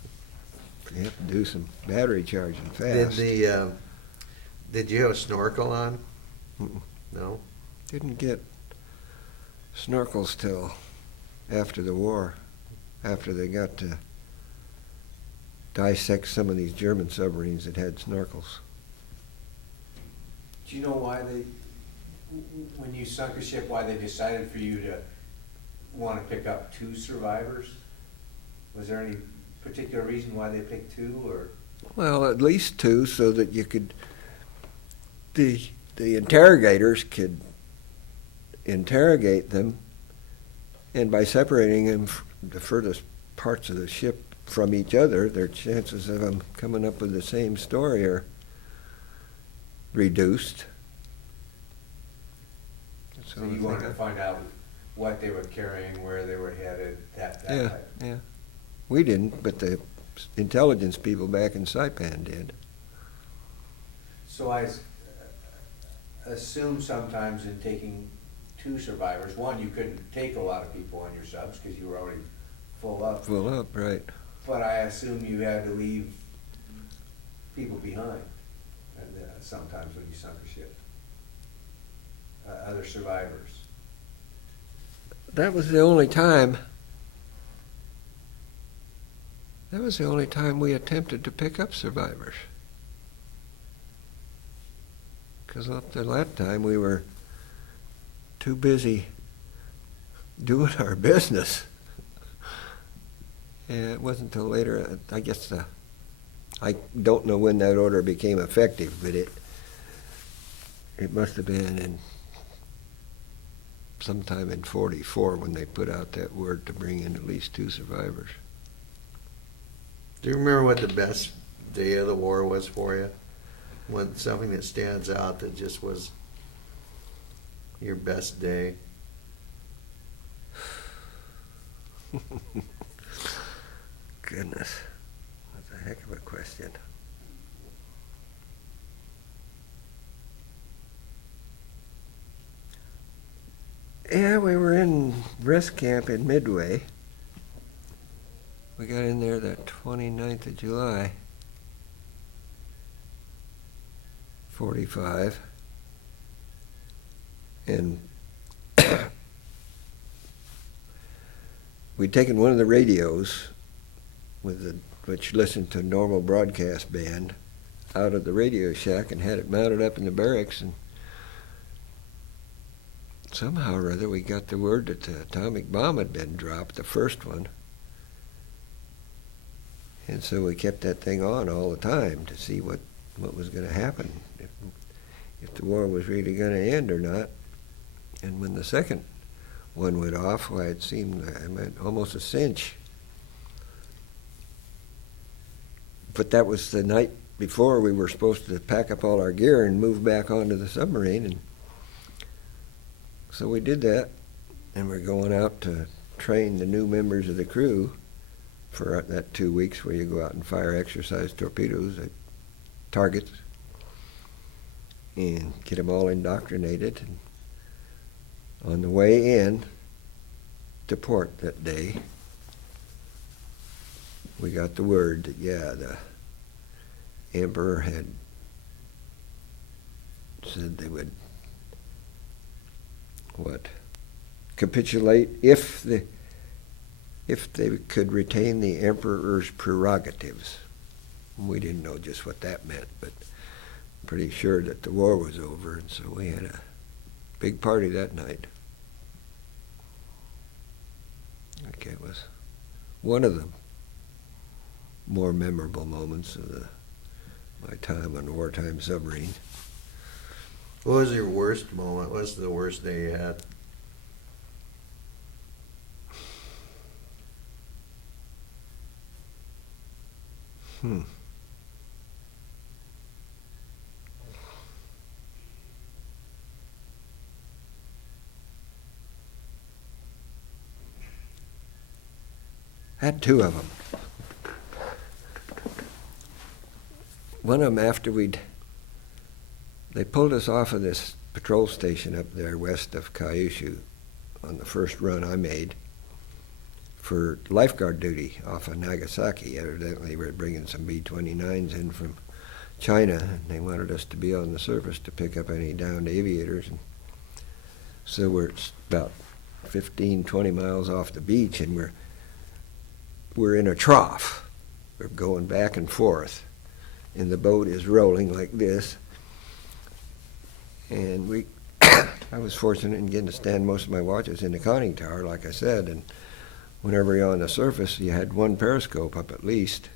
You have to do some battery charging fast. Did you have a snorkel on? No? Didn't get snorkels till after the war, after they got to dissect some of these German submarines that had snorkels. Do you know why when you sunk a ship, why they decided for you to want to pick up 2 survivors? Was there any particular reason why they picked 2, or? Well, at least 2, so that you could, the interrogators could interrogate them, and by separating them the furthest parts of the ship from each other, their chances of them coming up with the same story are reduced. So you wanted to find out what they were carrying, where they were headed, that type. Yeah. We didn't, but the intelligence people back in Saipan did. So I assume sometimes in taking 2 survivors, one, you couldn't take a lot of people on your subs because you were already full up. Full up, right. But I assume you had to leave people behind sometimes when you sunk a ship. Other survivors. That was the only time. That was the only time we attempted to pick up survivors. Because up to that time we were too busy doing our business. And it wasn't until later, I guess, I don't know when that order became effective, but it must have been sometime in 44 when they put out that word to bring in at least 2 survivors. Do you remember what the best day of the war was for you? Something that stands out that just was your best day? Goodness, that's a heck of a question. Yeah, we were in rest camp in Midway. We got in there the 29th of July, 45. And we'd taken one of the radios which listened to normal broadcast band out of the Radio Shack and had it mounted up in the barracks, and somehow or other we got the word that the atomic bomb had been dropped, the first one. And so we kept that thing on all the time to see what was going to happen, if the war was really going to end or not. And when the second one went off, why, it seemed almost a cinch. But that was the night before we were supposed to pack up all our gear and move back onto the submarine. And so we did that, and we're going out to train the new members of the crew for that 2 weeks where you go out and fire exercise torpedoes at targets and get them all indoctrinated. And on the way in to port that day, we got the word that, yeah, the Emperor had said they would, capitulate if they could retain the Emperor's prerogatives. We didn't know just what that meant, but pretty sure that the war was over, and so we had a big party that night. Okay, it was one of the more memorable moments of my time on a wartime submarine. What was your worst moment? What was the worst day you had? Had two of them. One of them after they pulled us off of this patrol station up there west of Kyushu on the first run I made for lifeguard duty off of Nagasaki. Evidently they were bringing some B-29s in from China, and they wanted us to be on the surface to pick up any downed aviators. And so we're about 15, 20 miles off the beach, and we're in a trough. We're going back and forth, and the boat is rolling like this. And I was fortunate in getting to stand most of my watches in the conning tower, like I said, and whenever you're on the surface, you had one periscope up at least.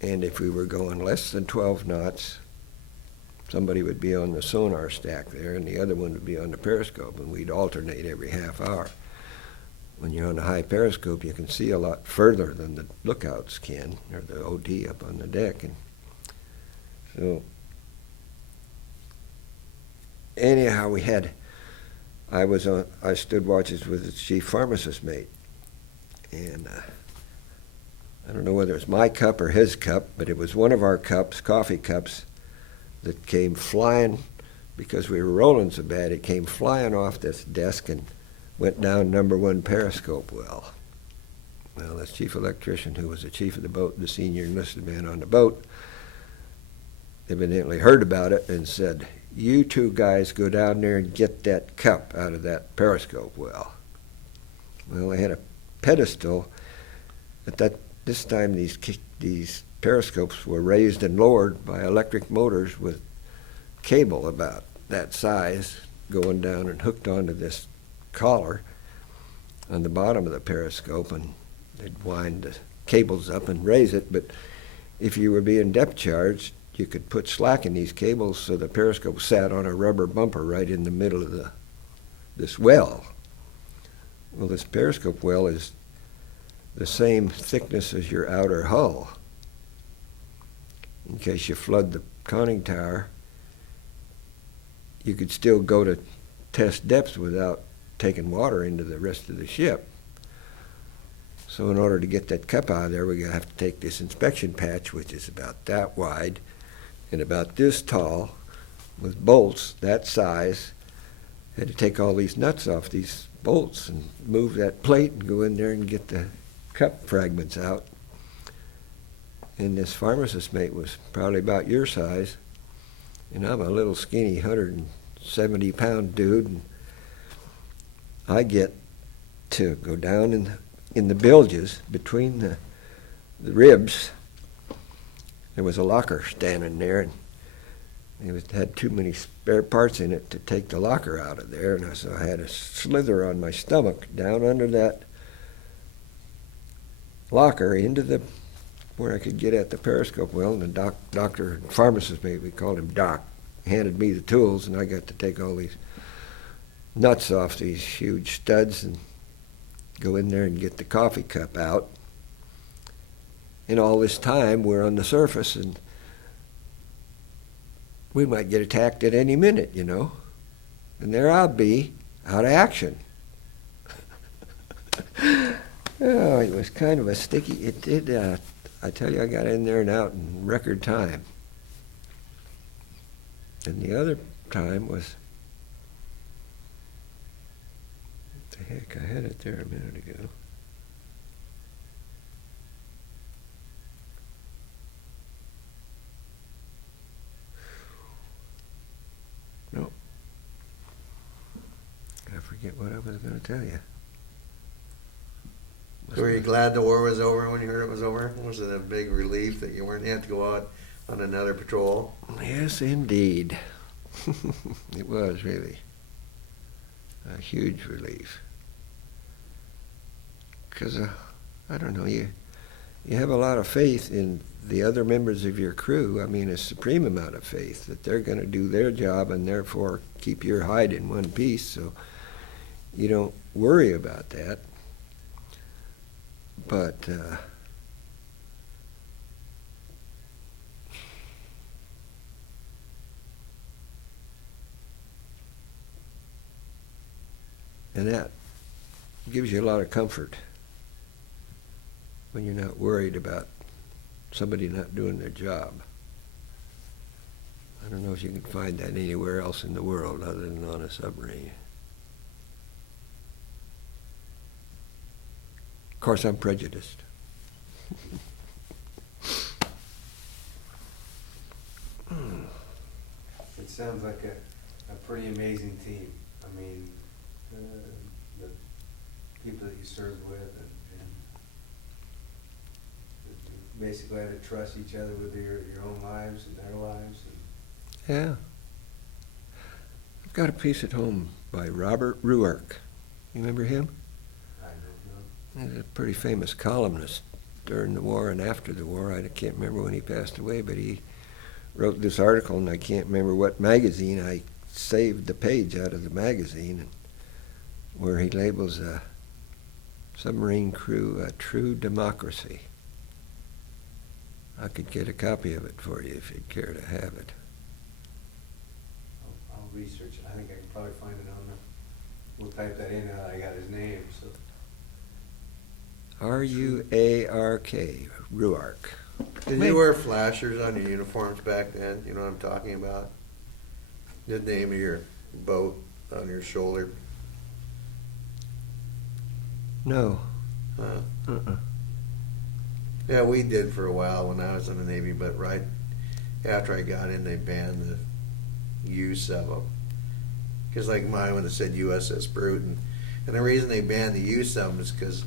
And if we were going less than 12 knots, somebody would be on the sonar stack there, and the other one would be on the periscope, and we'd alternate every half hour. When you're on a high periscope, you can see a lot further than the lookouts can, or the OD up on the deck. And so, anyhow, I stood watches with the chief pharmacist mate, and I don't know whether it was my cup or his cup, but it was one of our cups, coffee cups, that came flying, because we were rolling so bad, it came flying off this desk and went down number one periscope well. Well, this chief electrician, who was the chief of the boat, the senior enlisted man on the boat, evidently heard about it and said, "You two guys go down there and get that cup out of that periscope well." Well, they had a pedestal. This time these periscopes were raised and lowered by electric motors with cable about that size going down and hooked onto this collar on the bottom of the periscope, and they'd wind the cables up and raise it. But if you were being depth charged, you could put slack in these cables so the periscope sat on a rubber bumper right in the middle of this well. Well, this periscope well is the same thickness as your outer hull. In case you flood the conning tower, you could still go to test depths without taking water into the rest of the ship. So in order to get that cup out of there, we're going to have to take this inspection patch, which is about that wide and about this tall, with bolts that size, had to take all these nuts off these bolts and move that plate and go in there and get the cup fragments out. And this pharmacist mate was probably about your size, and I'm a little skinny 170-pound dude, and I get to go down in the bilges between the ribs. There was a locker standing there, and it had too many spare parts in it to take the locker out of there, and so I had to slither on my stomach down under that locker into where I could get at the periscope well, and the doctor, pharmacist maybe, we called him Doc, handed me the tools, and I got to take all these nuts off these huge studs and go in there and get the coffee cup out. And all this time, we're on the surface, and we might get attacked at any minute, you know. And there I'll be, out of action. Oh, it was kind of a sticky, I tell you, I got in there and out in record time. And the other time was, what the heck, I had it there a minute ago. No. I forget what I was going to tell you. Were you glad the war was over when you heard it was over? Was it a big relief that you weren't had to go out on another patrol? Yes, indeed. It was really a huge relief. Because, I don't know, you have a lot of faith in the other members of your crew. I mean, a supreme amount of faith that they're going to do their job and therefore keep your hide in one piece, so you don't worry about that. But and that gives you a lot of comfort when you're not worried about somebody not doing their job. I don't know if you can find that anywhere else in the world other than on a submarine. Of course, I'm prejudiced. It sounds like a pretty amazing team. I mean, the people that you served with, and you basically had to trust each other with your own lives and their lives. Yeah. I've got a piece at home by Robert Ruark. You remember him? I don't know. He's a pretty famous columnist during the war and after the war. I can't remember when he passed away, but he wrote this article, and I can't remember what magazine. I saved the page out of the magazine, where he labels a submarine crew a true democracy. I could get a copy of it for you if you'd care to have it. I'll research it. I think I can probably find it on the. We'll type that in. I got his name. So. R-U-A-R-K, Ruark. Did you wear flashers on your uniforms back then? You know what I'm talking about? The name of your boat on your shoulder. No. Uh-uh. Yeah, we did for a while when I was in the Navy, but right after I got in, they banned the use of them. Because like mine when it said USS Bruton. And the reason they banned the use of them is because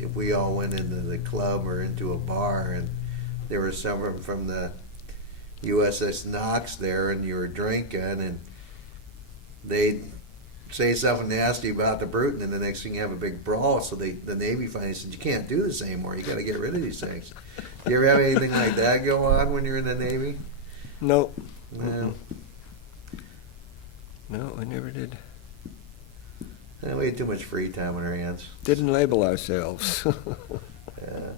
if we all went into the club or into a bar and there was someone from the USS Knox there and you were drinking and they'd say something nasty about the Bruton and the next thing you have a big brawl, so the Navy finally said, you can't do this anymore, you got to get rid of these things. Do you ever have anything like that go on when you're in the Navy? Nope. No. No, I never did. We had too much free time on our hands. Didn't label ourselves. Yeah.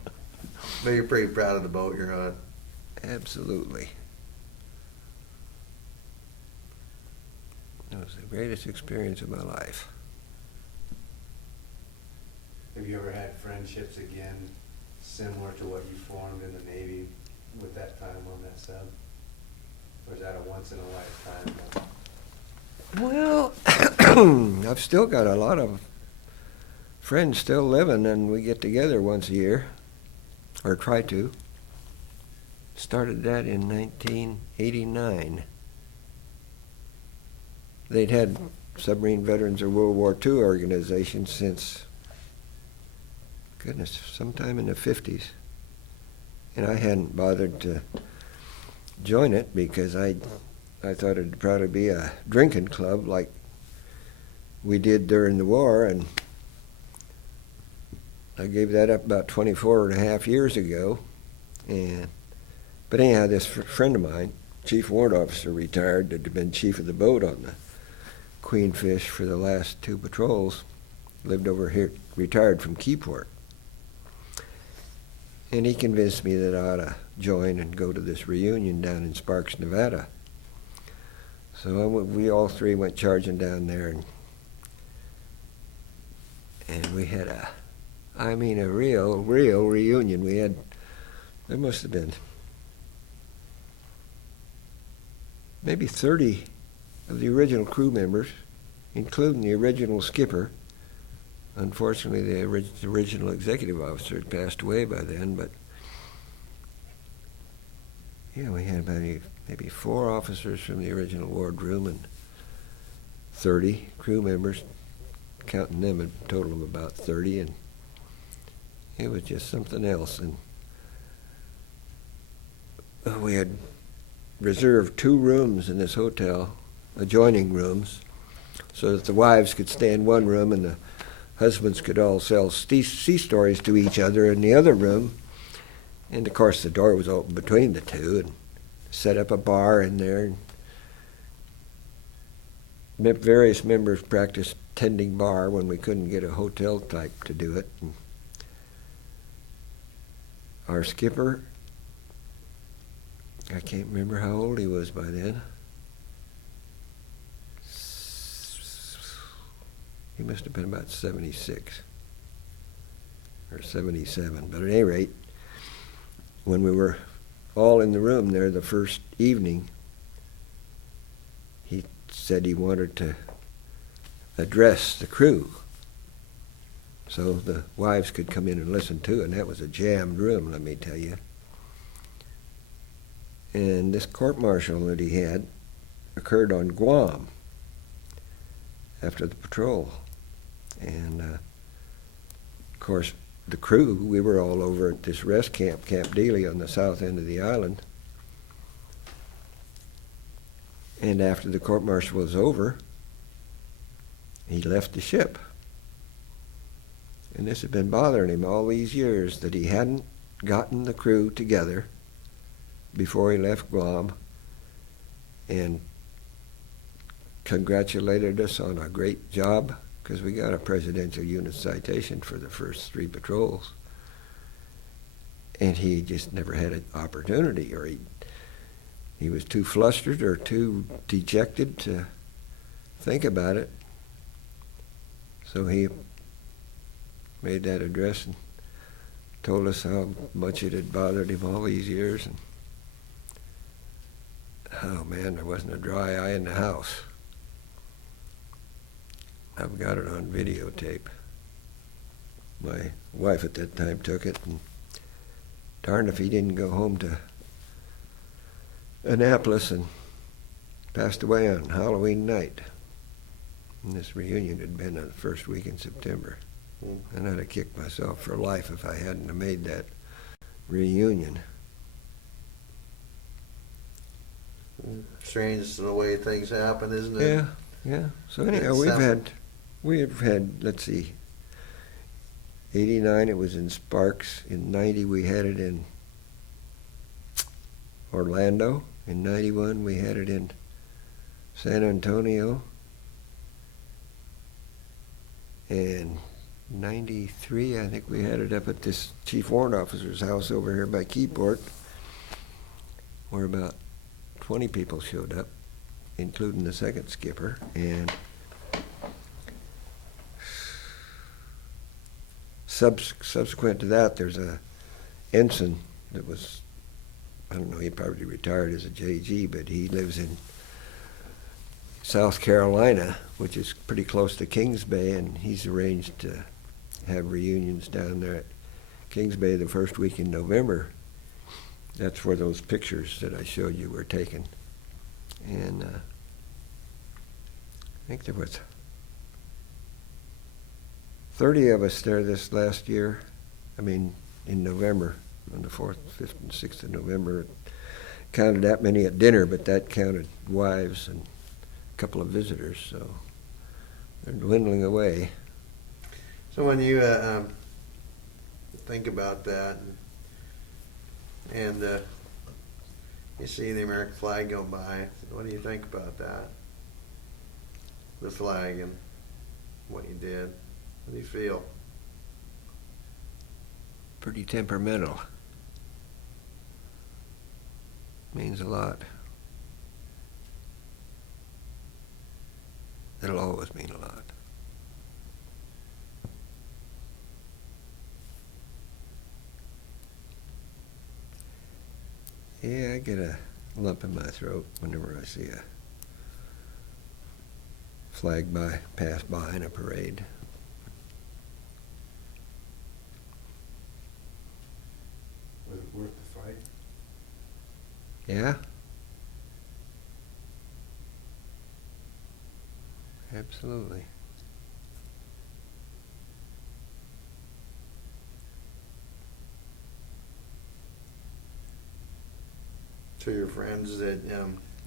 But you're pretty proud of the boat you're on. Absolutely. It was the greatest experience of my life. Have you ever had friendships again similar to what you formed in the Navy with that time on that sub? Or is that a once in a lifetime? Well, I've still got a lot of friends still living, and we get together once a year, or try to. Started that in 1989. They'd had Submarine Veterans of World War II organization since, goodness, sometime in the 50s. And I hadn't bothered to join it because I thought it'd probably be a drinking club like we did during the war, and I gave that up about 24 and a half years ago. But anyhow, this friend of mine, chief warrant officer, retired, that had been chief of the boat on the Queenfish for the last 2 patrols, lived over here, retired from Keyport. And he convinced me that I ought to join and go to this reunion down in Sparks, Nevada. So we all three went charging down there, and we had a real reunion. We had, there must have been maybe 30 of the original crew members, including the original skipper. Unfortunately, the original executive officer had passed away by then, but yeah, we had maybe 4 officers from the original wardroom and 30 crew members, counting them, a total of about 30, and it was just something else. And we had reserved 2 rooms in this hotel, adjoining rooms, so that the wives could stay in one room and the husbands could all sell sea stories to each other in the other room. And of course the door was open between the two, and set up a bar in there. And various members practiced tending bar when we couldn't get a hotel type to do it. And our skipper, I can't remember how old he was by then. He must have been about 76 or 77. But at any rate, when we were all in the room there the first evening, he said he wanted to address the crew so the wives could come in and listen to it, and that was a jammed room, let me tell you. And this court-martial that he had occurred on Guam after the patrol. And of course, the crew, we were all over at this rest camp, Camp Dealey, on the south end of the island. And after the court-martial was over, he left the ship. And this had been bothering him all these years, that he hadn't gotten the crew together before he left Guam, and congratulated us on a great job, because we got a Presidential Unit Citation for the first 3 patrols. And he just never had an opportunity, or he was too flustered or too dejected to think about it. So he made that address and told us how much it had bothered him all these years. And oh man, there wasn't a dry eye in the house. I've got it on videotape. My wife at that time took it, and darned if he didn't go home to Annapolis and passed away on Halloween night. And this reunion had been the first week in September. And I'd have kicked myself for life if I hadn't have made that reunion. Strange the way things happen, isn't it? Yeah. So anyhow, we've had, let's see, 89 it was in Sparks. In 90 we had it in Orlando. In 91 we had it in San Antonio. And 93, I think we had it up at this chief warrant officer's house over here by Keyport, where about 20 people showed up, including the second skipper. And subsequent to that, there's a ensign that was, I don't know, he probably retired as a JG, but he lives in South Carolina, which is pretty close to Kings Bay, and he's arranged to have reunions down there at Kings Bay the first week in November. That's where those pictures that I showed you were taken. And I think there was 30 of us there this last year. I mean, in November, on the 4th, 5th, and 6th of November. Counted that many at dinner, but that counted wives and a couple of visitors, so they're dwindling away. So when you think about that, and you see the American flag go by, what do you think about that? The flag and what you did. What do you feel? Pretty temperamental. Means a lot. It'll always mean a lot. Yeah, I get a lump in my throat whenever I see a flag pass by in a parade. Was it worth the fight? Yeah? Absolutely. So your friends that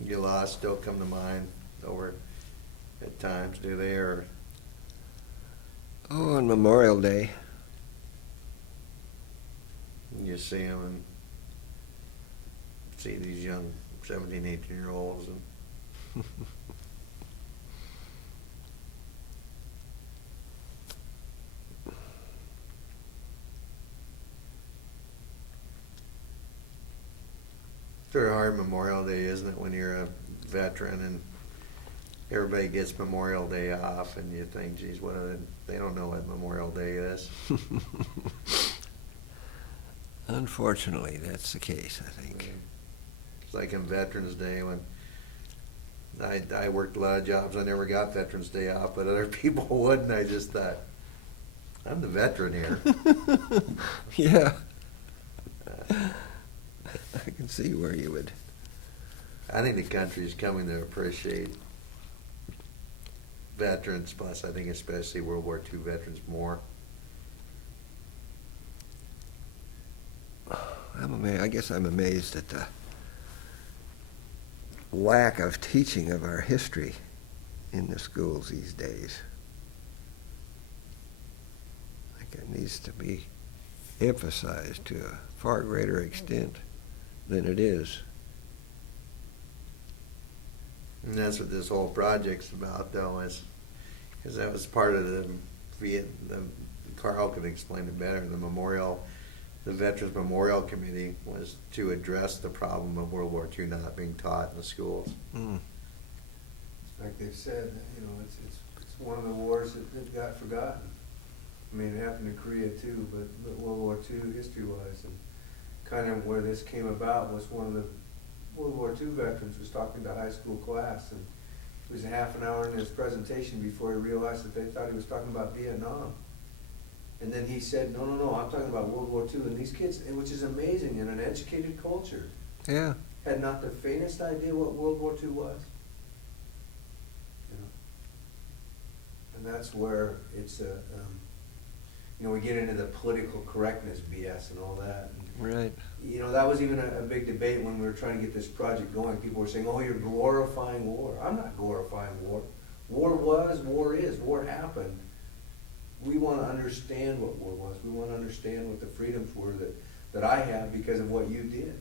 you lost still come to mind over at times, do they? Or Oh, on Memorial Day. you see them and see these young 17, 18-year-olds and sort of hard Memorial Day, isn't it, when you're a veteran and everybody gets Memorial Day off and you think, geez, what are they don't know what Memorial Day is. Unfortunately, that's the case, I think. It's like on Veterans Day when I worked a lot of jobs, I never got Veterans Day off, but other people would, and I just thought, I'm the veteran here. Yeah. I can see where you would. I think the country is coming to appreciate veterans, plus I think especially World War II veterans more. I guess I'm amazed at the lack of teaching of our history in the schools these days. I think it needs to be emphasized to a far greater extent than it is. And that's what this whole project's about, though, is because that was part of the Carl could explain it better. The Veterans Memorial Committee was to address the problem of World War II not being taught in the schools. Mm. Like they've said, you know, it's one of the wars that got forgotten. I mean, it happened in Korea too, but World War II history-wise, and kind of where this came about was one of the World War II veterans was talking to a high school class, and it was a half an hour in his presentation before he realized that they thought he was talking about Vietnam. And then he said, no, I'm talking about World War II. And these kids, which is amazing in an educated culture, Yeah. had not the faintest idea what World War II was. You know? And that's where it's we get into the political correctness BS and all that. And, Right. you know, that was even a big debate when we were trying to get this project going. People were saying, oh, you're glorifying war. I'm not glorifying war. War was, war is, war happened. We want to understand what war was. We want to understand what the freedoms were that I have because of what you did.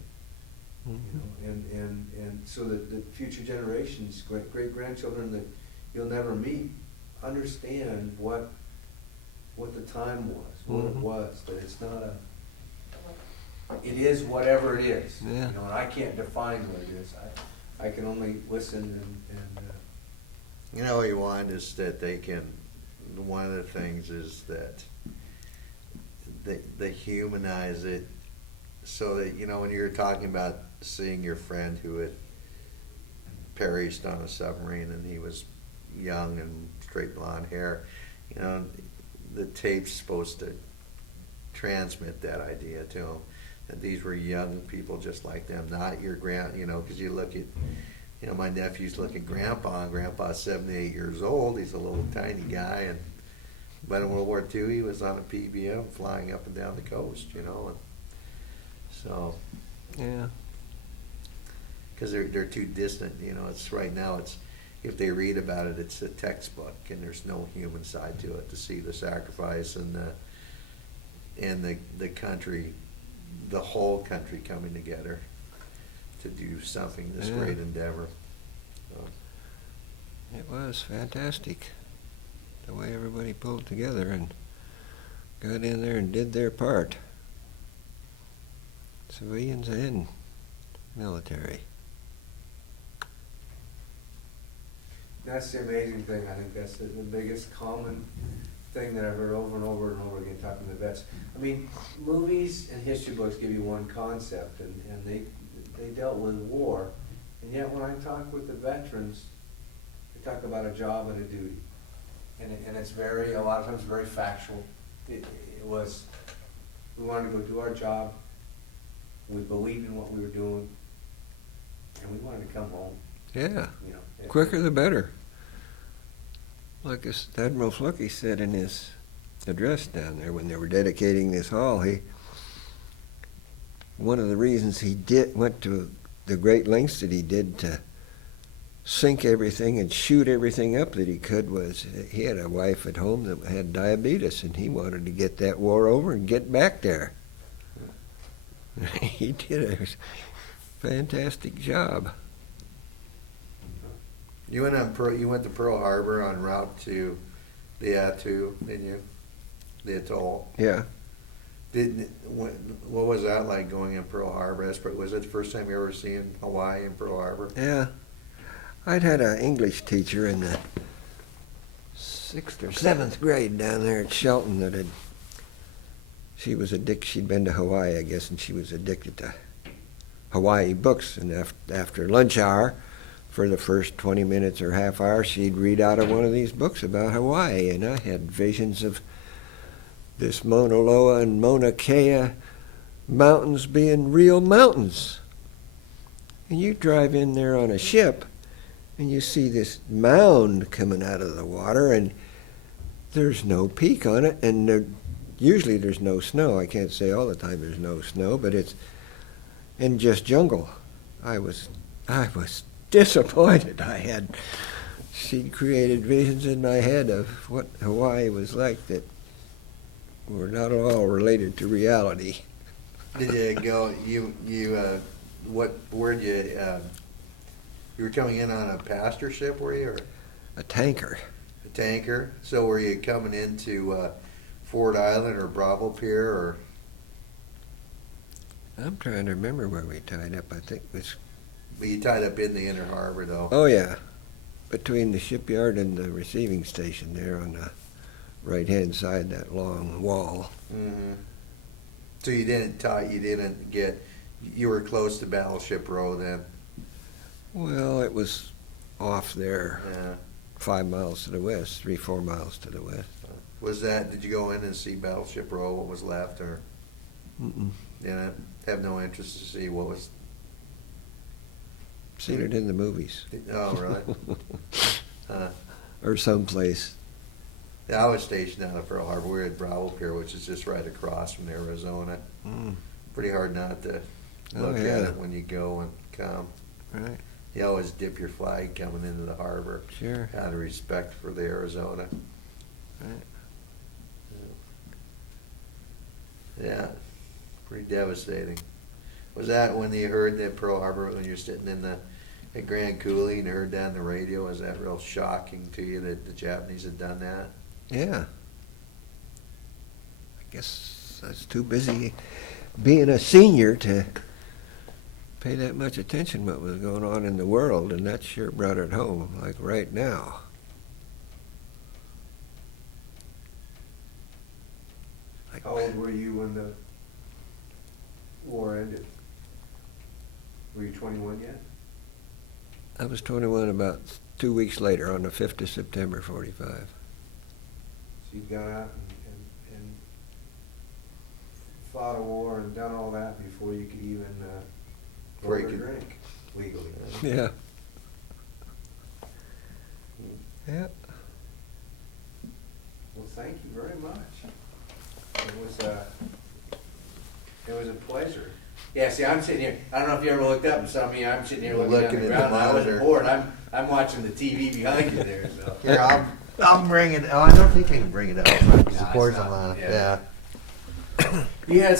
Mm-hmm. You know, and so that the future generations, great grandchildren that you'll never meet, understand what the time was, what it was. That it's not it is whatever it is. Yeah. You know, and I can't define what it is. I can only listen and You know what you want is that they can. One of the things is that they humanize it, so that when you're talking about seeing your friend who had perished on a submarine, and he was young and straight blonde hair. You know, the tape's supposed to transmit that idea to them, that these were young people just like them, not your you know, because you look at, you know, my nephews look at Grandpa, and Grandpa's 78 years old. He's a little tiny guy, but in World War II, he was on a PBM flying up and down the coast, you know, and so. Yeah. Because they're too distant, you know. It's right now. It's if they read about it, it's a textbook, and there's no human side to it. To see the sacrifice and the country, the whole country coming together to do something this great endeavor. So. It was fantastic, the way everybody pulled together and got in there and did their part. Civilians and military. That's the amazing thing. I think that's the biggest common thing that I've heard over and over and over again talking to vets. I mean, movies and history books give you one concept, and they dealt with war, and yet when I talk with the veterans, they talk about a job and a duty, and it's very, a lot of times very factual. It was, we wanted to go do our job, we believed in what we were doing, and we wanted to come home. Yeah, You know, quicker the better. Like Admiral Fluckey said in his address down there when they were dedicating this hall, one of the reasons he went to the great lengths that he did to sink everything and shoot everything up that he could was he had a wife at home that had diabetes, and he wanted to get that war over and get back there. He did a fantastic job. You went to Pearl Harbor en route to the Attu, didn't you? The atoll. Yeah. What was that like going in Pearl Harbor? Was it the first time you ever seen Hawaii in Pearl Harbor? Yeah. I'd had an English teacher in the 6th or 7th grade down there at Shelton she'd been to Hawaii, I guess, and she was addicted to Hawaii books. And after lunch hour, for the first 20 minutes or half hour, she'd read out of one of these books about Hawaii, and I had visions of this Mauna Loa and Mauna Kea mountains being real mountains. And you drive in there on a ship, and you see this mound coming out of the water, and there's no peak on it, and usually there's no snow. I can't say all the time there's no snow, but it's in just jungle. I was disappointed. She'd created visions in my head of what Hawaii was like that were not at all related to reality. Did you go? Where'd you? You were coming in on a passenger ship, were you, or A tanker. a tanker? So were you coming into Ford Island or Bravo Pier, or? I'm trying to remember where we tied up. I think it was. But you tied up in the inner harbor, though. Oh yeah, between the shipyard and the receiving station there on the right-hand side, that long wall. Mm-hmm. So you didn't get. You were close to Battleship Row then. Well, it was off there, Yeah. 5 miles to the west, 3-4 miles to the west. Was that? Did you go in and see Battleship Row? What was left, or Mm-mm. didn't have no interest to see what was? Seen it in the movies. Oh, really? Or someplace. Yeah, I was stationed out of Pearl Harbor. We were at Bravo Pier, which is just right across from Arizona. Mm. Pretty hard not to Oh, look yeah. at it when you go and come. Right, You always dip your flag coming into the harbor sure. out of respect for the Arizona. Right. Yeah, pretty devastating. Was that when you heard that Pearl Harbor, when you're sitting at Grand Coulee and you heard that on the radio? Was that real shocking to you that the Japanese had done that? Yeah. I guess I was too busy being a senior to pay that much attention what was going on in the world, and that sure brought it home, like right now. Like, How old were you when the war ended? Were you 21 yet? I was 21 about 2 weeks later on the 5th of September, 45. So you've gone out and fought a war and done all that before you could even Before you order a could- drink legally. Yeah. Yeah. Well, thank you very much. It was a pleasure. Yeah, see, I'm sitting here, I don't know if you ever looked up and saw me, I'm sitting here looking down Looking the at the ground, and I wasn't monitor. bored, I'm watching the TV behind you there, so. Here, I'll bring it. Oh, I don't think I can bring it up. Because No, the cord's it's not, on. yeah. Yeah. You had